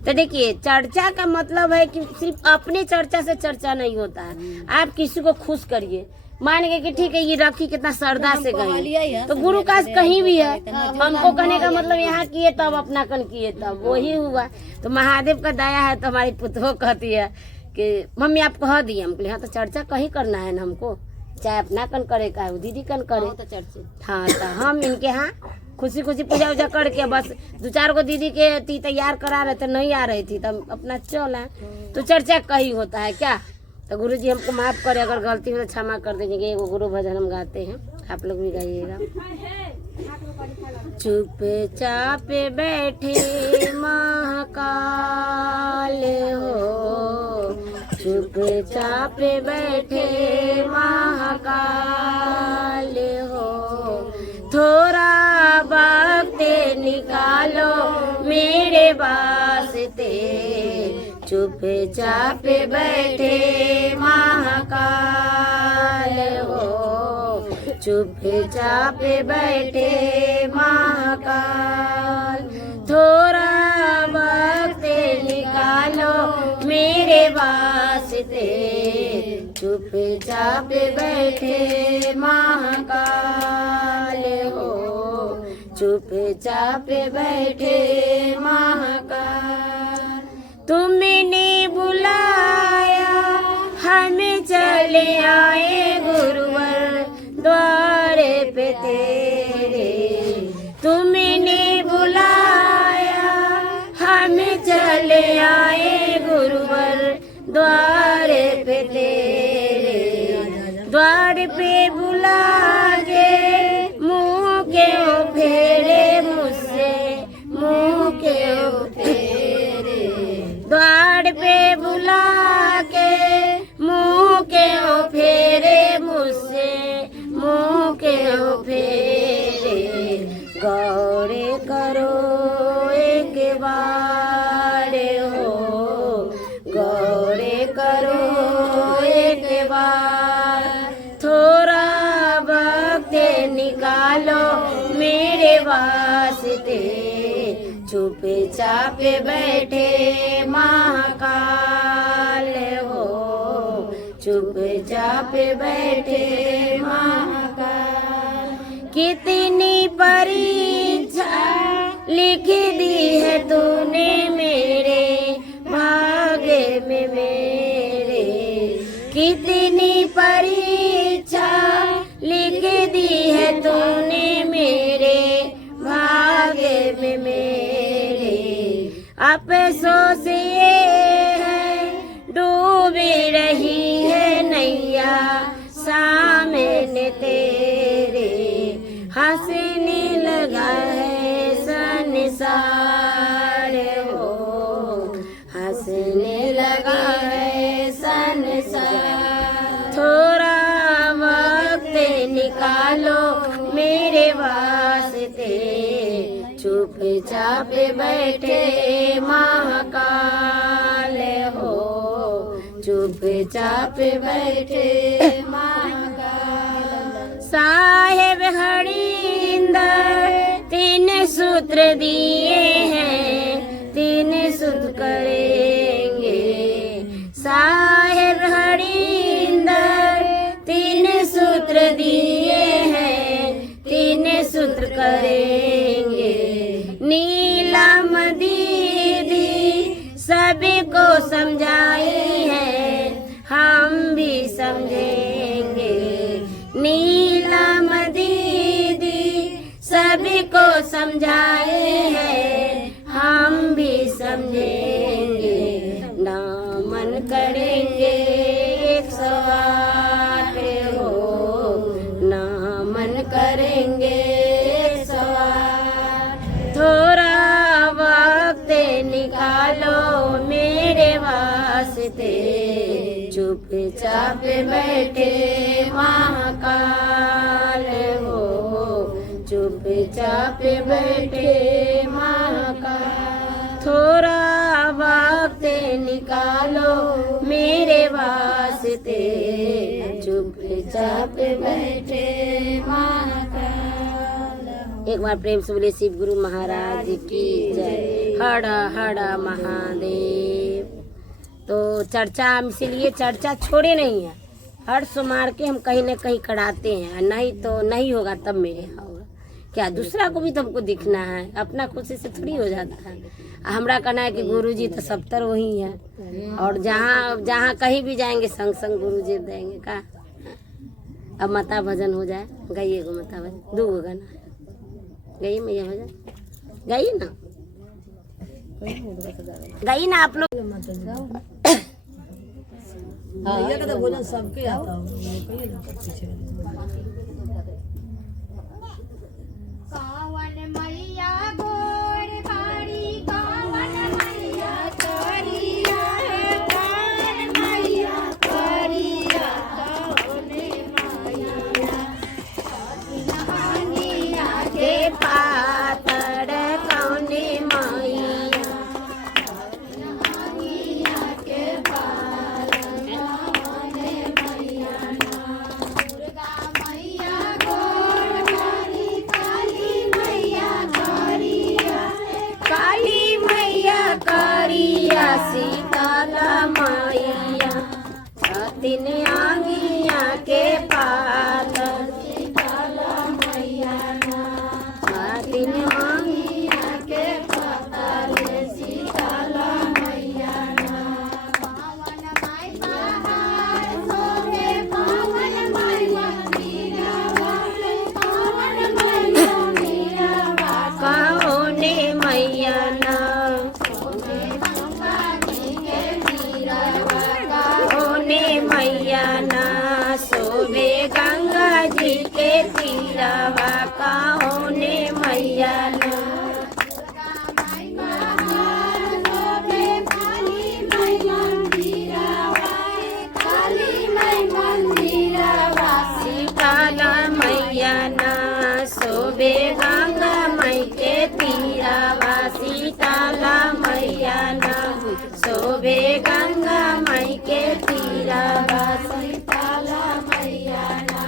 तो देखिए, चर्चा का मतलब है कि सिर्फ अपने चर्चा से चर्चा नहीं होता है, आप किसी को खुश करिए। मान गए कि ठीक है ये राखी कितना श्रद्धा से गई, तो गुरु काश कहीं भी है, हमको कहने का मतलब यहाँ किए तब अपना कन किए तब वही हुआ। तो महादेव का दया है, तो हमारी पुतहो कहती है कि मम्मी आप कह दिए, हम यहाँ तो चर्चा कहीं करना है ना हमको, चाहे अपना कन करे का दीदी कन करे तो चर्चा। हाँ, तो हम इनके यहाँ खुशी खुशी पूजा उजा करके बस 2-4 गो दीदी के तैयार करा रहे थे, नहीं आ रही थी, तब अपना चला। तो चर्चा कहीं होता है क्या। तो गुरुजी हमको माफ करे, अगर गलती हो तो क्षमा कर दीजिएगा। एगो गुरु भजन हम गाते हैं, आप लोग भी गाइएगा। चुपचाप बैठे महाकाल हो, चुपचाप बैठे महाकाल हो, थोड़ा वक्त निकालो मेरे वास्ते, चुपचाप बैठे महाकाल हो, चुपचाप बैठे महाकाल, थोड़ा वक्त निकालो मेरे वास्ते, चुपचाप बैठे महाकाल हो, चुपचाप बैठे महाकाल। तुमने बुलाया हमें चले आए गुरुवर द्वारे पे तेरे, तुमने बुलाया बार हो, गौरे करो एक बार, थोड़ा वक्त निकालो मेरे वास्ते, चुपचाप बैठे महाकाल हो, चुपचाप बैठे महाकाल। कितनी परीक्षा लिख दी है तूने मेरे भाग्य में मेरे, कितनी परीक्षा लिख दी है तूने मेरे भाग्य में मेरे। अफसोस ये है डूबी रही है नैया सामने तेरे, हंसने लगा है संसार हो, हंसने लगा है संसार। थोड़ा वक्त निकालो मेरे वास्ते, चुपचाप बैठे महाकाल हो, चुपचाप बैठे महाकाल। साहेब हरिंदर 3 सूत्र दिए हैं, 3 सूत्र करेंगे। साहेब हरिंदर 3 सूत्र दिए हैं, 3 सूत्र करेंगे। नीलम दीदी सभी को समझाई है, हम भी समझेंगे। नीलम दीदी सभी को समझाए हैं, हम भी समझेंगे। नामन करेंगे 108 हो, नामन करेंगे 108। थोड़ा वक्त निकालो मेरे वास्ते, चुपचाप बैठे महाकाल हो, चुपचाप बैठे महाकाल। थोड़ा वक्त निकालो मेरे वास्ते, चुपचाप बैठे महाकाल। एक बार प्रेम से बोले शिव गुरु महाराज की जय। हर हर महादेव। तो चर्चा हम इसीलिए चर्चा छोड़े नहीं है, हर सोमवार के हम कहीं न कहीं कराते हैं, नहीं तो नहीं होगा तब मेरे यहाँ होगा। क्या दूसरा को भी तो हमको दिखना है, अपना खुशी से थोड़ी हो जाता है। हमरा कहना है कि गुरुजी तो सब तर वही है, और जहाँ जहाँ कहीं भी जाएंगे संग संग गुरुजी देंगे का। अब माता भजन हो जाए, गाइए गो माता भजन, 2 गाना गाइए मैया भजन, गाइए ना, गाइए ना आप लोग। भैया का तो भोजन सबके आता है। कौन मैया गोड़ बाड़ी, कौन मैया करिया है, कौन मैया करिया, कौन मैया कन्हैया के पातर कौन मैया, कन्हैया के पालन कौन मैया, दुर्गा मैया गोड़ बाड़ी, काली मैया करिया, काली मैया करिया, शीतला मैया, 3 आंगिया के पातर, शीतला मैया ना, 3 आंगिया के पाताल, शीतला मैया ना। पावन माई पहाड़ सोहे, पावन माई मंदिरवा, पावन माई मंदिरवा, कौन मैया ना, सोहे गंगा जी के तीरवा, कौन मैया ना, शोभे गंगा जी के तीरवा, कौन मैया ना। दुर्गा माई पहाड़ सोहे, काली माई मंदिरवा, काली माई मंदिरवा, शीतला मैया ना, शोभे गंगा मई के तीरवा, शीतला मैया ना शोभे गंगा मई के तीरवा शीतला मैया ना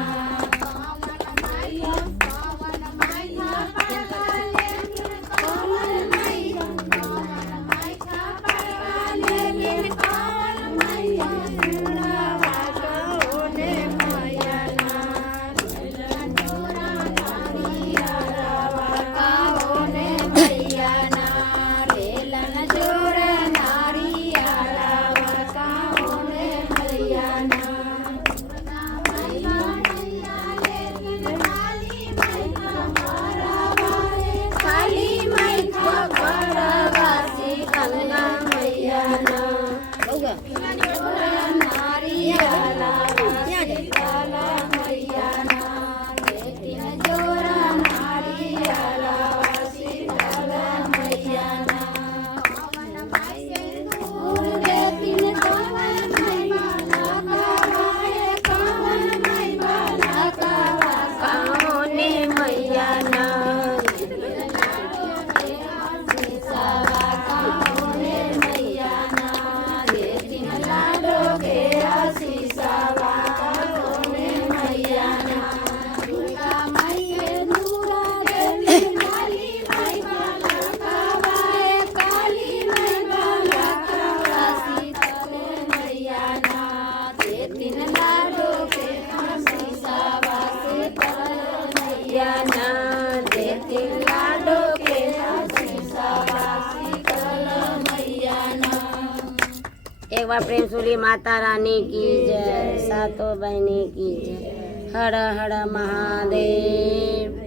एक बार प्रेम सुली माता रानी की जय, सातों बहनी की जय। हर हर महादेव।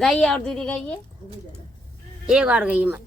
गाइए और दीदी गाइए, एक बार गाइए मत।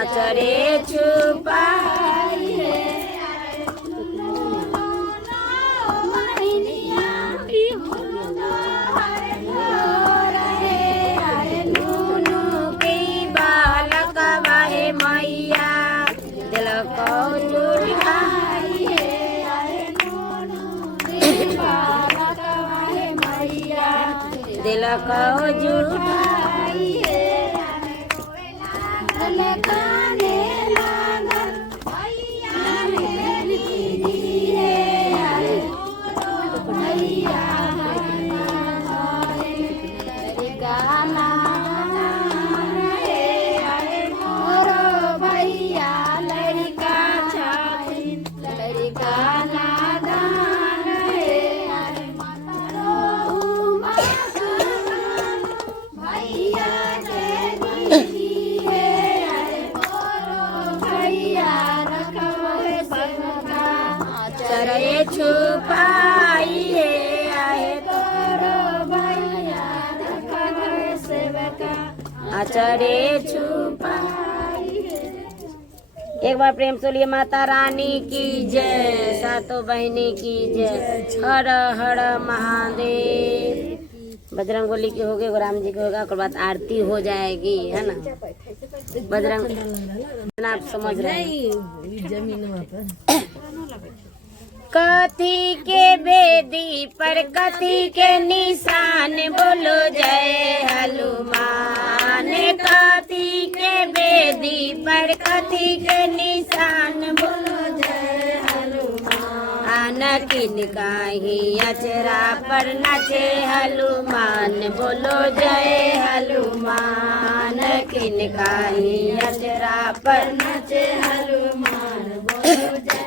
आचरे छुपाइए बालक वाहे मैया दिल को जुड़ाइए बालक वाहे मैया दिल को जुठाई गाने लागल भैया मेरी रे भैया गाना मोरो भैया लड़का छाती लड़का नादान भैया चरे छुपाई आए चरे छुपाई। एक बार प्रेम से बोलिए माता रानी की जय, सातों बहनी की जय। हर हर महादेव। बजरंग बली की होगी, राम जी की होगा, उसके बाद आरती हो जाएगी, है ना। बजरंग आप समझ रहे हैं। कथी के बेदी पर कथी के निशान बोलो जय हनुमान। कथी के बेदी पर कथी के निशान बोलो जय हनुमान। किन काही अचरा पर नाचे हनुमान बोलो जय हनुमान। किन काही अचरा पर नाचे हनुमान बोलो जय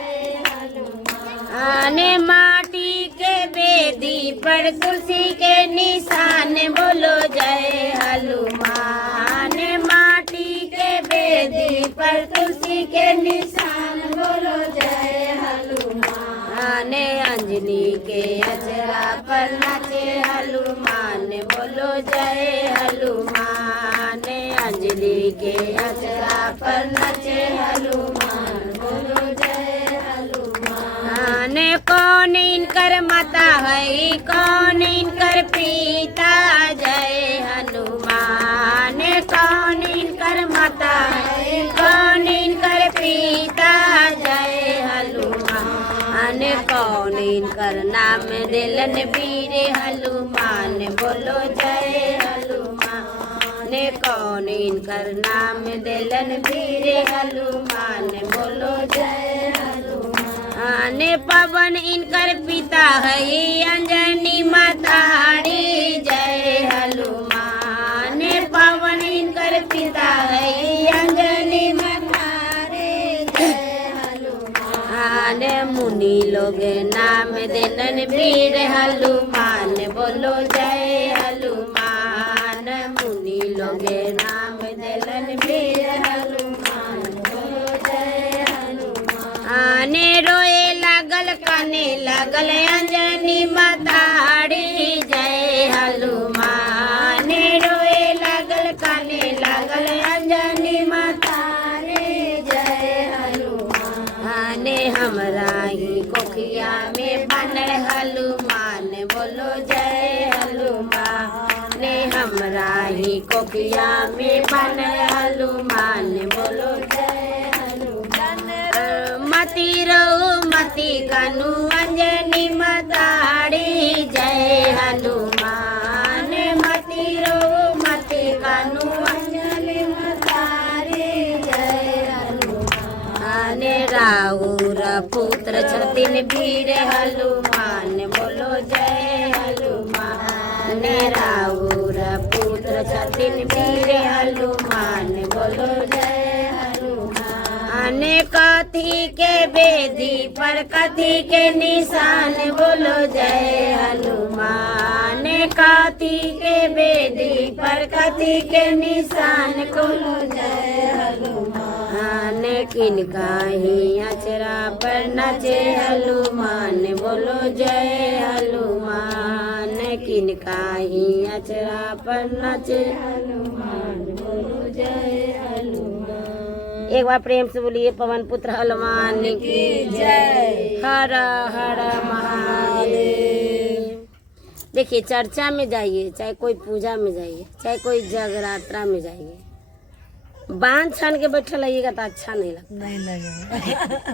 आने माटी के बेदी पर तुलसी के निशान बोलो जय हनुमान। माटी के बेदी पर तुलसी के निशान बोलो जय हनुमान। अंजनी के अचरा पर नाचे हनुमान बोलो जय हनुमान। अंजनी के अचरा पर नाचे हनुमान बोलो जय हनुमान। कौन इनकर माता है कौन इनकर पिता जय हनुमान। कौन इनकर माता है कौन इनकर पिता जय हनुमान। कौन इनकर नाम दिलन वीर हनुमान बोलो जय हनुमान। कौन इनकर नाम दिलन वीर हनुमान बोलो जय हनुमान। पवन इनकर पिता है अंजनी माताड़ी जय हनुमान। पवन इनकर पिता है अंजनी माताड़ी जय हनुमान। मुनि लोग नाम देलन वीर हनुमान बोलो जय हनुमान। मुनि लोग नाम देलन वीर हनुमान बोलो जय हनुमान। रोए लागल काने लागल अंजनी माताड़ी जय हनुमान। रोए लागल काने लागल अंजनी माताड़ी जय हनुमान। हमरा ही कोखिया में बन हनुमान बोलो जय हनुमान। हमरा ही कोखिया में बन हनुमान बोलो जय हनुमान। मती रहो मती कानू अंजनी माताड़ी जय हनुमान। मती रहो मती कानू अंजनी माताड़ी जय हनुमान। राउर पुत्र छतिन वीर हनुमान बोलो जय हनुमान। राउर पुत्र छतिन वीर हनुमान बोलो जय हनुमान। कथी के बेदी पर कथी के निशान बोलो जय हनुमान। कथी के बेदी पर कथी के निशान बोलो जय हनुमान। किनका ही अचरा पर नचे हनुमान बोलो जय हनुमान। किनका ही अचरा पर नचे हनुमान बोलो जय हनुमान। एक बार प्रेम से बोलिए पवन पुत्र हनुमान की जय। हर हर महादेव। देखिए चर्चा में जाइए, चाहे कोई पूजा में जाइए, चाहे कोई जगरात्रा में जाइए, बांध छान के बैठे रहिएगा तो अच्छा नहीं लगता।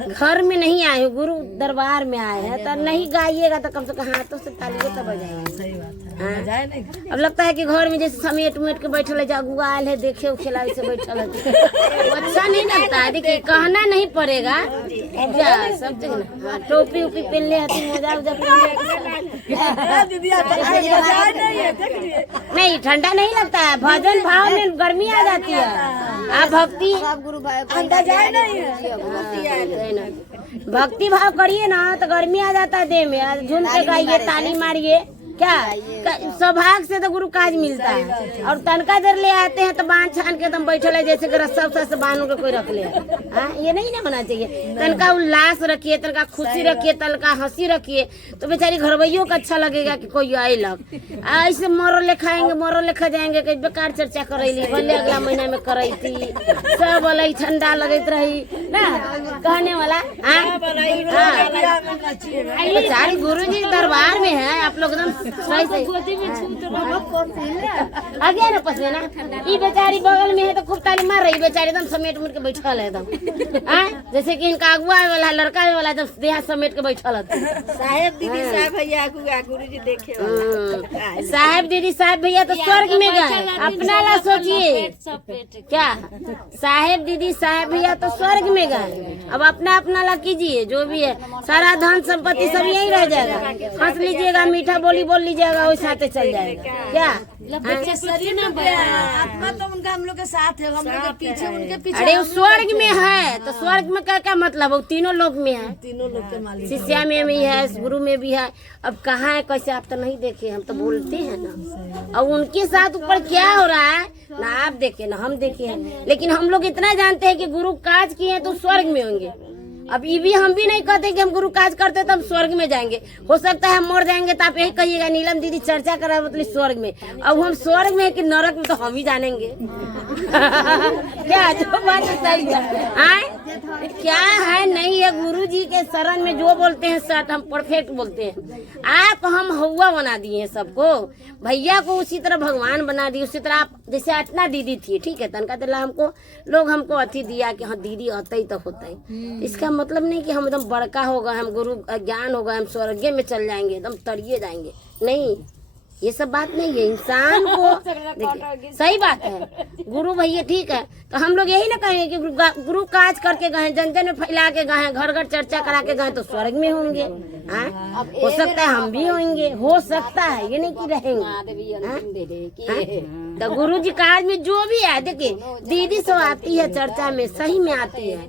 घर में नहीं आए हो, गुरु दरबार में आए हैं तो नहीं गाइएगा तो कम से कम हाथों से तालियों तो बजाइए। सही बात है। हाँ? जाए नहीं अब लगता है कि घर में जैसे समेट उमेट के बैठल है, जागुआ आयल है देखे खेला से बैठल है, वो अच्छा नहीं लगता है। देखिए कहना नहीं पड़ेगा क्या सब जगह ना। हाँ, टोपी उपी पहन ले हती, मोजा उजा दीदी जाए नहीं है, देख लिए नहीं, ठंडा नहीं लगता है। भजन भाव में गर्मी आ जाती है। आप भक्ति अंदर जाए नहीं है। भक्ति भाव करिए ना तो गर्मी आ जाता है देह में। झूम के गाइए, ताली मारिए, क्या सौभाग्य से तो गुरु काज मिलता है। और तनका देर ले आते हैं तो बांध छान के एकदम बैठल है जैसे कि रस्सा उस्सा से बांध के कोई रख ले। हाँ, ये नहीं ना होना चाहिए। तनका उल्लास रखिए, तनका खुशी रखिए, तनका हंसी रखिए, तो बेचारी घरवैयों को अच्छा लगेगा कि कोई आए लग। ऐसे मोरो ले खाएंगे, मोरो लेखा जाएंगे, कहीं बेकार चर्चा करैली, भले अगला महीना में करई थी सब वाला ठंडा लगत रही ना कहने वाला। बेचारी गुरु जी दरबार में है, आप लोग एकदम सही सही आ गया ना पसीना। ये बेचारी बगल में है तो खूब ताली मार रही, बेचारी एकदम समेट उमेट के बैठल है एकदम। जैसे कि इनका अगुआ वाला लड़का वाला एकदम देहा समेट के बैठल है। साहेब दीदी साहब भैया गुरु जी देखे साहेब दीदी साहब भैया तो स्वर्ग में गए, अपना ला सोचिए क्या। साहेब दीदी साहेब भैया तो स्वर्ग में गए, अब अपना अपना ला कीजिए। जो भी है सारा धन संपत्ति सब यही रह जाएगा। हंस लीजिएगा, मीठा बोली बोल लीजिएगा, वही साथ चल जाएगा क्या। आत्मा तो उनका हम लोग के साथ है, हम लोग के पीछे उनके पीछे। अरे वो स्वर्ग में है तो स्वर्ग में क्या मतलब, वो तीनों लोक में है, तीनों लोग के मालिक। शिष्या में भी है, गुरु में भी है। अब कहाँ है कैसे आप तो नहीं देखे, हम तो बोलते हैं ना। और उनके साथ ऊपर क्या हो रहा है ना आप देखे ना हम देखे हैं, लेकिन हम लोग इतना जानते हैं कि गुरु काज किए हैं तो स्वर्ग में होंगे। अब ये भी हम भी नहीं कहते कि हम गुरु काज करते तो हम स्वर्ग में जाएंगे। हो सकता है हम मर जाएंगे तो आप यही कहिएगा नीलम दीदी चर्चा करा मतलब स्वर्ग में। अब हम स्वर्ग में है कि नरक में तो हम ही जानेंगे। क्या जो बात सही है क्या है नहीं है। गुरु जी के शरण में जो बोलते हैं सट हम परफेक्ट बोलते हैं। आप हम हवा बना दिए सबको, भैया को उसी तरह भगवान बना दिए। उसी तरह आप जैसे अटना दीदी थी, ठीक है, तनका दिला हमको लोग हमको अति दिया कि हाँ दीदी अतई तो होता है। इसका मतलब नहीं कि हम एकदम बड़का हो गए, हम गुरु ज्ञान हो गए, हम स्वर्ग में चल जाएंगे, एकदम तड़िए जाएंगे। नहीं, ये सब बात नहीं है। इंसान को देखिए सही बात है, गुरु भैया ठीक है, तो हम लोग यही ना कहेंगे कि गुरु काज करके गए, जन जन में फैला के गए, घर घर चर्चा करा के गए तो स्वर्ग में होंगे। हो सकता है हम भी होंगे, हो सकता है, ये नहीं कि रहेंगे। तो गुरु जी काज में जो भी है, देखिए दीदी सब आती है चर्चा में, सही में आती है,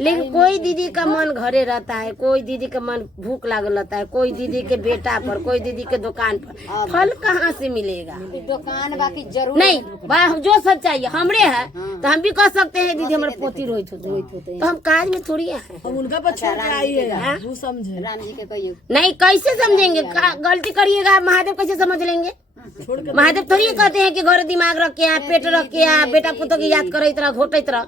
लेकिन कोई दीदी का मन घरे रहता है, कोई दीदी का मन भूख लागल रहता है, कोई दीदी के बेटा पर, कोई दीदी के दुकान पर। फल कहाँ से मिलेगा? दुकान बाकी जरूर नहीं, जो सब चाहिए हमरे है तो हम भी कह सकते हैं दीदी हमारे पोती रोहित होते, तो हम काज में थोड़ी है। उनका बच्चा आइएगा वो समझे राम जी के कहिए नहीं, कैसे समझेंगे? गलती करिएगा महादेव कैसे समझ लेंगे? महादेव थोड़ी कहते हैं कि घर दिमाग रख के पेट रख के बेटा पुतो की याद करत रह घोटत रह।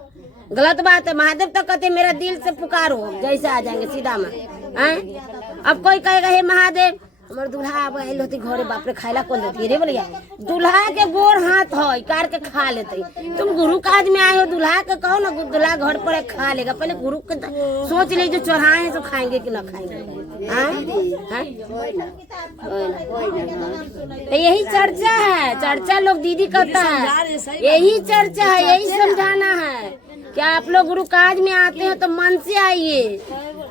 गलत बात है। महादेव तो कहते मेरा दिल से पुकारो, जैसे आ जाएंगे सीधा में। अब कोई कहेगा हे महादेव हमारे दूल्हा अब आयल होती घरे, बाप रे खायला कौन देती रे बोलिया, दूल्हा के गोर हाथ है कार के खा लेते। तुम गुरु काज में आए हो, दूल्हा के कहो ना दूल्हा घर पर खा लेगा, पहले गुरु के सोच ले जो चढ़ाए हैं तो खाएंगे कि ना खाएंगे। तो यही चर्चा है, चर्चा लोग दीदी कहता है, यही चर्चा है, यही समझाना है कि आप लोग गुरु काज में आते हैं तो मन से आइए।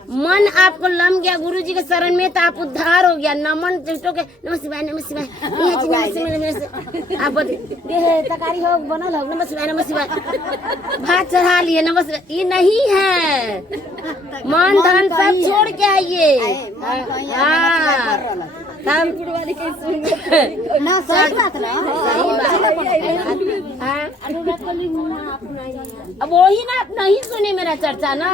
मन आपको लम गया गुरु जी के शरण में तो आप उद्धार हो गया। नमन के नमः शिवाय नमः शिवाय आप तकारी हो बनल हो नमः शिवाय नमः शिवाय भात चढ़ा लिए नमः शिवाय, ये नहीं है। मन धन सब छोड़ के आइए। ना सही बात ना अब वही ना आप नहीं सुने मेरा चर्चा ना।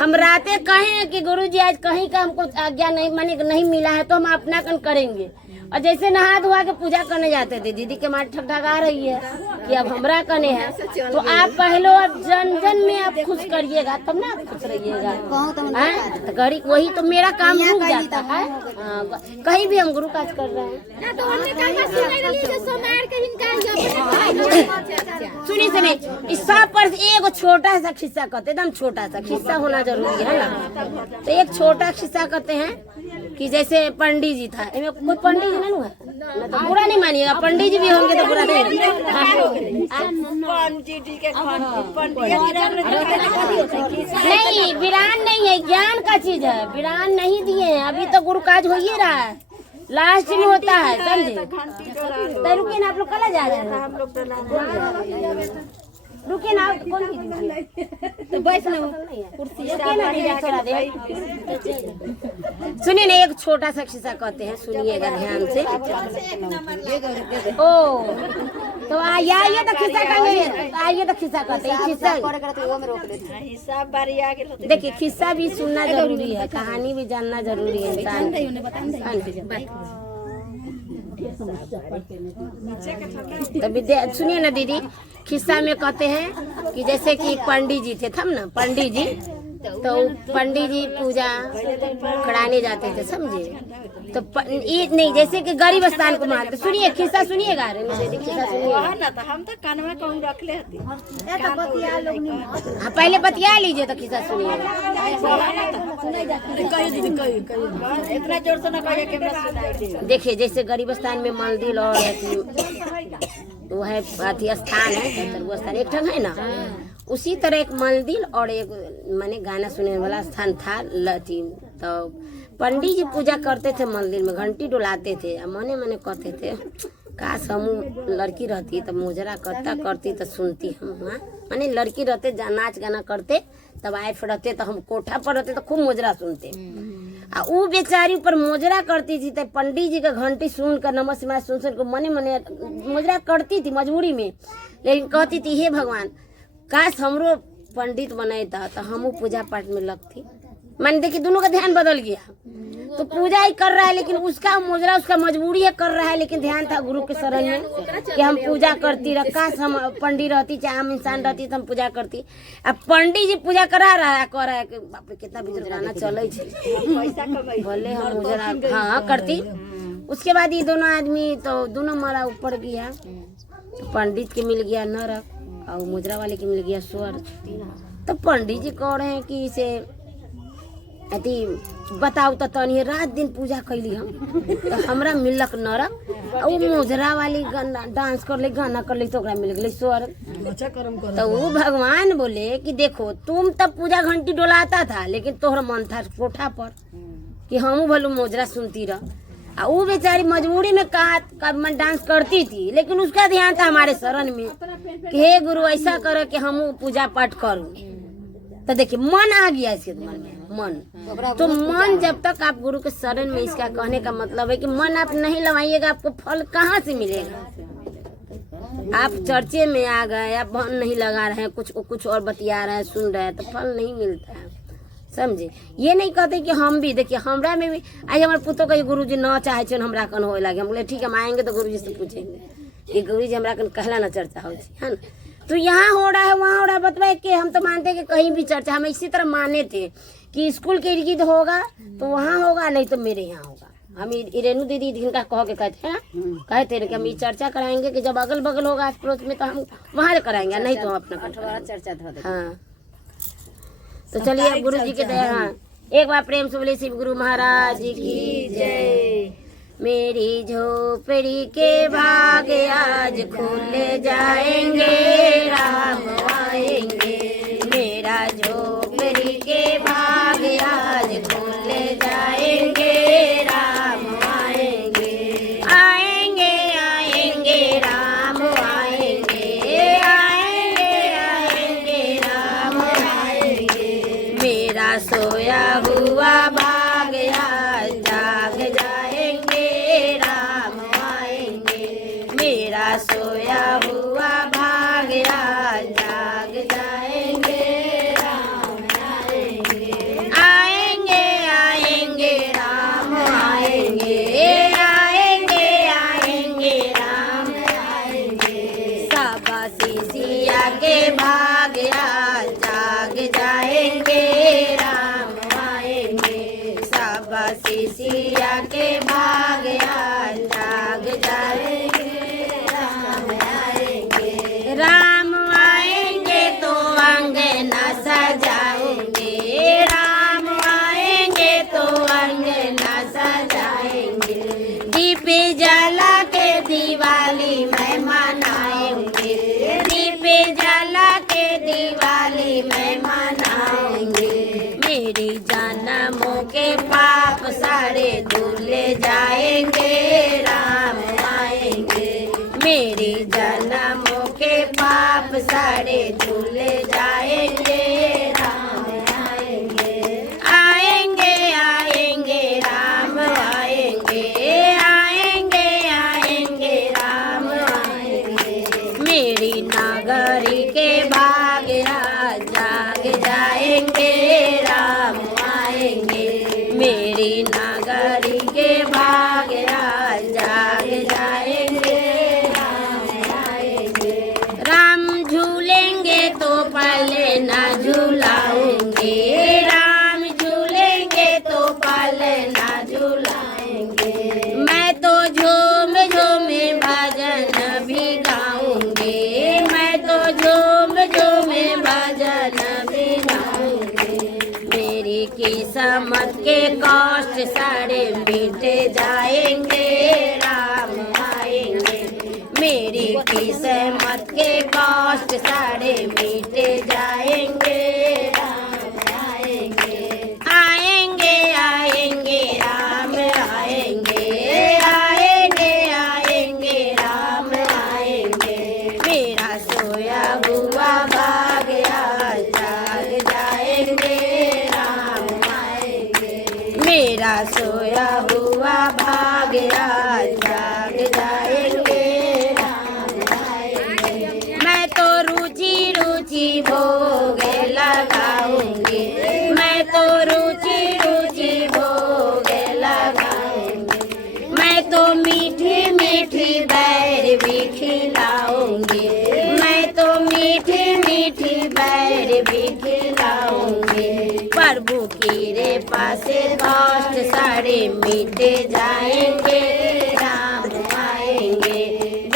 हम रातें कहें कि गुरुजी आज कहीं का हमको आज्ञा नहीं माने नहीं मिला है तो हम अपना कन करेंगे। और जैसे नहा धोआ के पूजा करने जाते थे, दीदी के मार ठकठका रही है कि अब हमरा कने है, तो आप पहले अब जन जन में आप खुश करिएगा तब ना आप खुश रहिएगा। तो गरीब वही तो मेरा काम रुक जाता है। कहीं भी हम गुरु काज कर रहे हैं। सुनिए सुनिए, इस सब पर एक छोटा सा खिस्सा कहते, एकदम छोटा सा खिस्सा होना जरूरी है ना। तो एक छोटा खिस्सा कहते हैं कि जैसे पंडित जी था, इनमें कोई पंडित जी नहीं हुआ ना, तो बुरा नहीं मानिएगा, पंडित जी भी होंगे तो बुरा नहीं। नहीं, वीरान नहीं है, ज्ञान का चीज है, वीरान नहीं दिए हैं, अभी तो गुरु काज हो ही रहा है, लास्ट में होता है, समझे। तो रुकिए ना, आप लोग कल जा रहे हैं, हम लोग रुकिए ना, कौन तो वैष्णव कुर्सी छोड़ा दे। सुनिए ना, एक छोटा सा किस्सा कहते हैं, सुनिएगा ध्यान से। ओ तो आइए तो खिस्सा कहेंगे, आइए तो खिस्सा कहते हैं, खिस्सा देखिए, खिस्सा भी सुनना जरूरी है, कहानी भी जानना जरूरी है इंसान। तो विद्या सुनिए ना दीदी, खिस्सा में कहते हैं कि जैसे कि पंडित जी थे, थम ना पंडित जी, तो पंडित जी पूजा कराने जाते थे, समझे। तो ये नहीं, जैसे कि गरीब स्थान को मानते। सुनिए खिस्सा, सुनिएगा, खिस्सा सुनिएगा। हाँ पहले बतिया लीजिए तो खिस्सा सुनिएगा। इतना जोर से ना कहिए। देखिए जैसे गरीब स्थान में मंदिर और वो है अथी स्थान है, वो स्थान एक ठन है ना, उसी तरह एक मंदिर और एक माने गाना सुनने वाला स्थान था लती। तो पंडित जी पूजा करते थे मंदिर में, घंटी डुलाते थे, मने मने कहते थे काश हम लड़की रहती तो मुजरा करती तो सुनती हम। माने लड़की रहते नाच गाना करते, तब आइफ रहते तो हम कोठा पर रहते तो खूब मुजरा सुनते। आ वो बेचारी ऊपर मुजरा करती थी, तो पंडित जी का घंटी सुन कर नमः शिवाय सुन को मने मने मुजरा करती थी मजबूरी में, लेकिन कहती थी हे भगवान काश हमरो पंडित बनाता तो हम पूजा पाठ में लगती। मैंने देखी दोनों का ध्यान बदल गया, तो पूजा ही कर रहा है लेकिन उसका मुजरा उसका मजबूरी है कर रहा है, लेकिन ध्यान था गुरु के शरण में कि हम पूजा करती रह। काश हम पंडित रहती चाहे आम इंसान रहती तो हम पूजा करती। अब पंडित जी पूजा करा रहा है, कह रहा है कि बाप रे कितना बिजुर्गाना चले भले हम मुजरा हाँ करती। उसके बाद ये दोनों आदमी तो दोनों मारा ऊपर गया, तो पंडित के मिल गया नरक और मुजरा वाले के मिल गया स्वर्ग। तो पंडित जी कह रहे हैं कि इसे अति बताओ तो तनी रात दिन पूजा कैली हम तो हमरा मिलक नरक, और वो मुजरा वाली डांस कर ले गाना कर ले तो मिल गई स्वर्ग। तो वो भगवान बोले कि देखो तुम तब पूजा घंटी डोलाता था, लेकिन तोहरा मन था कोठा पर कि हम भलू मुजरा सुनती रह। और वो बेचारी मजबूरी में कहा मन डांस करती थी, लेकिन उसका ध्यान था हमारे शरण में कि हे गुरु ऐसा करो कि हम पूजा पाठ करूं। तो देखिए मन आ गया इसके मन में, मन तो मन जब तक आप गुरु के शरण में, इसका कहने का मतलब है कि मन आप नहीं लगाइएगा आपको फल कहाँ से मिलेगा। आप चर्चे में आ गए, आप मन नहीं लगा रहे हैं, कुछ और बतिया रहे हैं, सुन रहे हैं, तो फल नहीं मिलता है, समझे। ये नहीं कहते कि हम भी देखिए हमरा में भी आज हमारे पुतों का गुरु जी न चाहे छन हमरा कन हो लगे, हम बोले ठीक है हम आएंगे तो गुरु जी से पूछेंगे कि गुरु जी हमरा कन कहला ना चर्चा हो है ना। तो यहाँ हो रहा है वहाँ हो रहा है, बतवाए कि हम तो मानते हैं कि कहीं भी चर्चा, हम इसी तरह माने थे कि स्कूल के इर्द गिर्द होगा तो वहाँ होगा, नहीं तो मेरे यहाँ होगा। हम रेणु दीदी जिनका कह के कहते हैं कहते हैं कि हम ये चर्चा कराएंगे कि जब अगल बगल होगा आस पड़ोस में तो हम वहाँ कराएंगे, नहीं तो हम अपना चर्चा। हाँ तो चलिए गुरु जी के दया। हाँ एक बार प्रेम से बोले शिव गुरु महाराज की जय। मेरी झोपड़ी के भाग आज खुल जाएंगे, राम आएंगे। मेरा झोपड़ी के भाग आज खुल जाएंगे, राम आएंगे। आएंगे आएंगे राम आएंगे, आएंगे आएंगे राम आएंगे। मेरा सोया हुआ भाग आज जाग जाएंगे, राम आएंगे। मेरा सोया हुआ भाग आज जाग जाएंगे, राम आएंगे। आएंगे आएंगे राम आएंगे, आएंगे आएंगे राम आएंगे। शाबाशी सिया के भाग आज जाग जाएंगे, राम आएंगे। शाबाशी सिया के भाग आज जाग जाएंगे, राम आएंगे। राम दिवाली में मनाएंगे, दीप जला के दिवाली में मनाएंगे। मेरी जन्मों के पाप सारे धुल जाएंगे, राम आएंगे। मेरी जन्मों के पाप सारे धुल जाएंगे, राम आएंगे। आएंगे आएंगे राम आएंगे, आएंगे आएंगे राम आएंगे। मेरी नगरी के बाग जाग जाएंगे, राम आएंगे। मेरी नगरी के बाग जाग जाएंगे, राम आएंगे। राम झूलेंगे तो पले ना झूलाऊंगे, राम झूलेंगे तो पले ना झूलाएंगे। मैं तो झूम झूम भजन भी गाऊंगी, मैं तो झूम झूम भजन भी गाऊंगी। मेरी किस्मत के कष्ट सारे मिट जाएंगे, राम आएंगे। मेरी किस्मत के कष्ट सारे मिट जाएंगे, राम आएंगे। आएंगे आएंगे राम आएंगे, आएंगे आएंगे राम आएंगे। मेरा सोया हुआ भाग जाग जाएंगे, राम आएंगे। मेरा सोया हुआ भाग जाग जाएंगे, राम आएंगे। मैं तो रुचि रुचि भोग लगाऊंगी, मैं तो रुचि रुचि भोग लगाऊंगी। मैं तो मीठी मीठी बैर भी खिलाऊंगी, मैं तो मीठी मीठी बैर भी खिलाऊंगी। प्रभु की रे पासे कष्ट सारे मिट जाएंगे, राम आएंगे।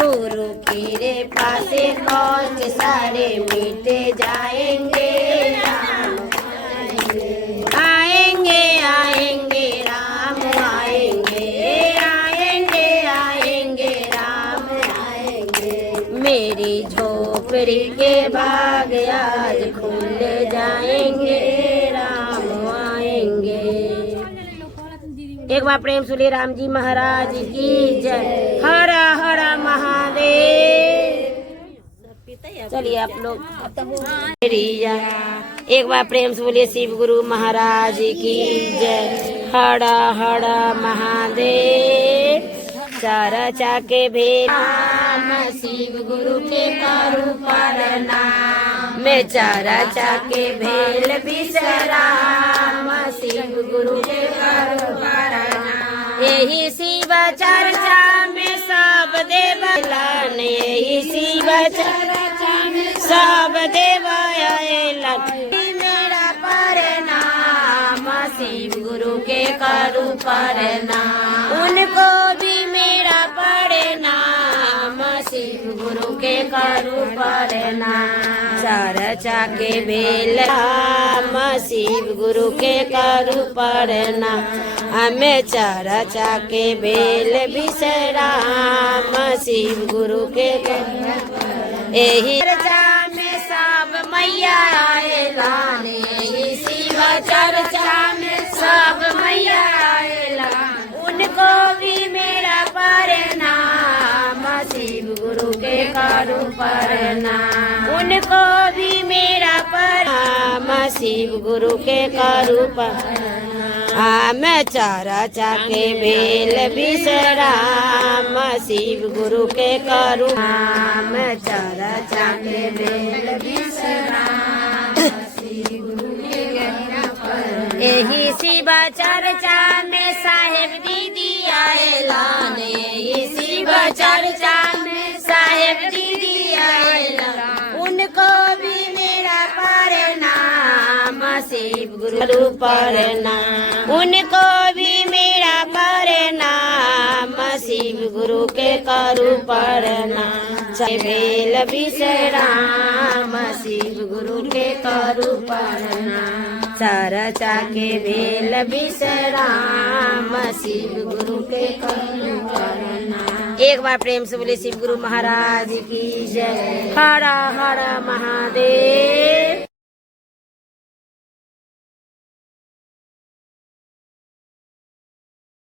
गुरु की रे पासे कष्ट सारे मिट जाएंगे, राम आएंगे। आएंगे आएंगे राम आएंगे, आएंगे आएंगे राम आएंगे। मेरी झोपड़ी के बाग आज खुल जाएंगे, राम आएंगे। एक बार प्रेम सुनिए राम जी महाराज की जय। हर हर महादेव। चलिए आप लोग एक बार प्रेम से बोलिए शिव गुरु महाराज की जय। हर हर महादेव। चारा चाके भेद शिव गुरु के करू प्रणाम। मैं चारा चाके भेल बिसराम शिव गुरु के करू प्रणाम। यही शिव चर्चा में सब देवलन, यही शिव चर्चा में सब देवलन। मेरा प्रणाम शिव गुरु के करू प्रणाम। उनको भी मेरा प्रणाम शिव गुरु के करू प्रणाम। चर्चा के बेल राम शिव गुरु के करू प्रणाम। हमें चर्चा के बेल विश्राम शिव गुरु के यही चर्चा में सब मैया आएला, यही शिव चर्चा में सब मैया आएला। उनको भी मेरा प्रणाम शिव गुरु के करू प्रणाम। उनको भी मेरा प्रणाम शिव गुरु के करू प्रणाम। मैं चारा चाके बेल विश्राम शिव गुरु के करू। मैं चारा चाके बेल विश्राम शिव गुरु के करू। यही शिव चर्चा में साहेब दीदी आएलान, यही शिव चर्चा में साहेब दीदी आएलान। उनको भी मेरा प्रणाम शिव गुरु प्रणाम। उनको भी मेरा प्रणाम शिव गुरु के करू प्रणाम। बेल विश्राम शिव गुरु के करू प्रणाम। चर्चा के बेल विश्राम शिव गुरु के करू प्रणाम। एक बार प्रेम से बोले शिव गुरु महाराज की जय। हर हर महादेव।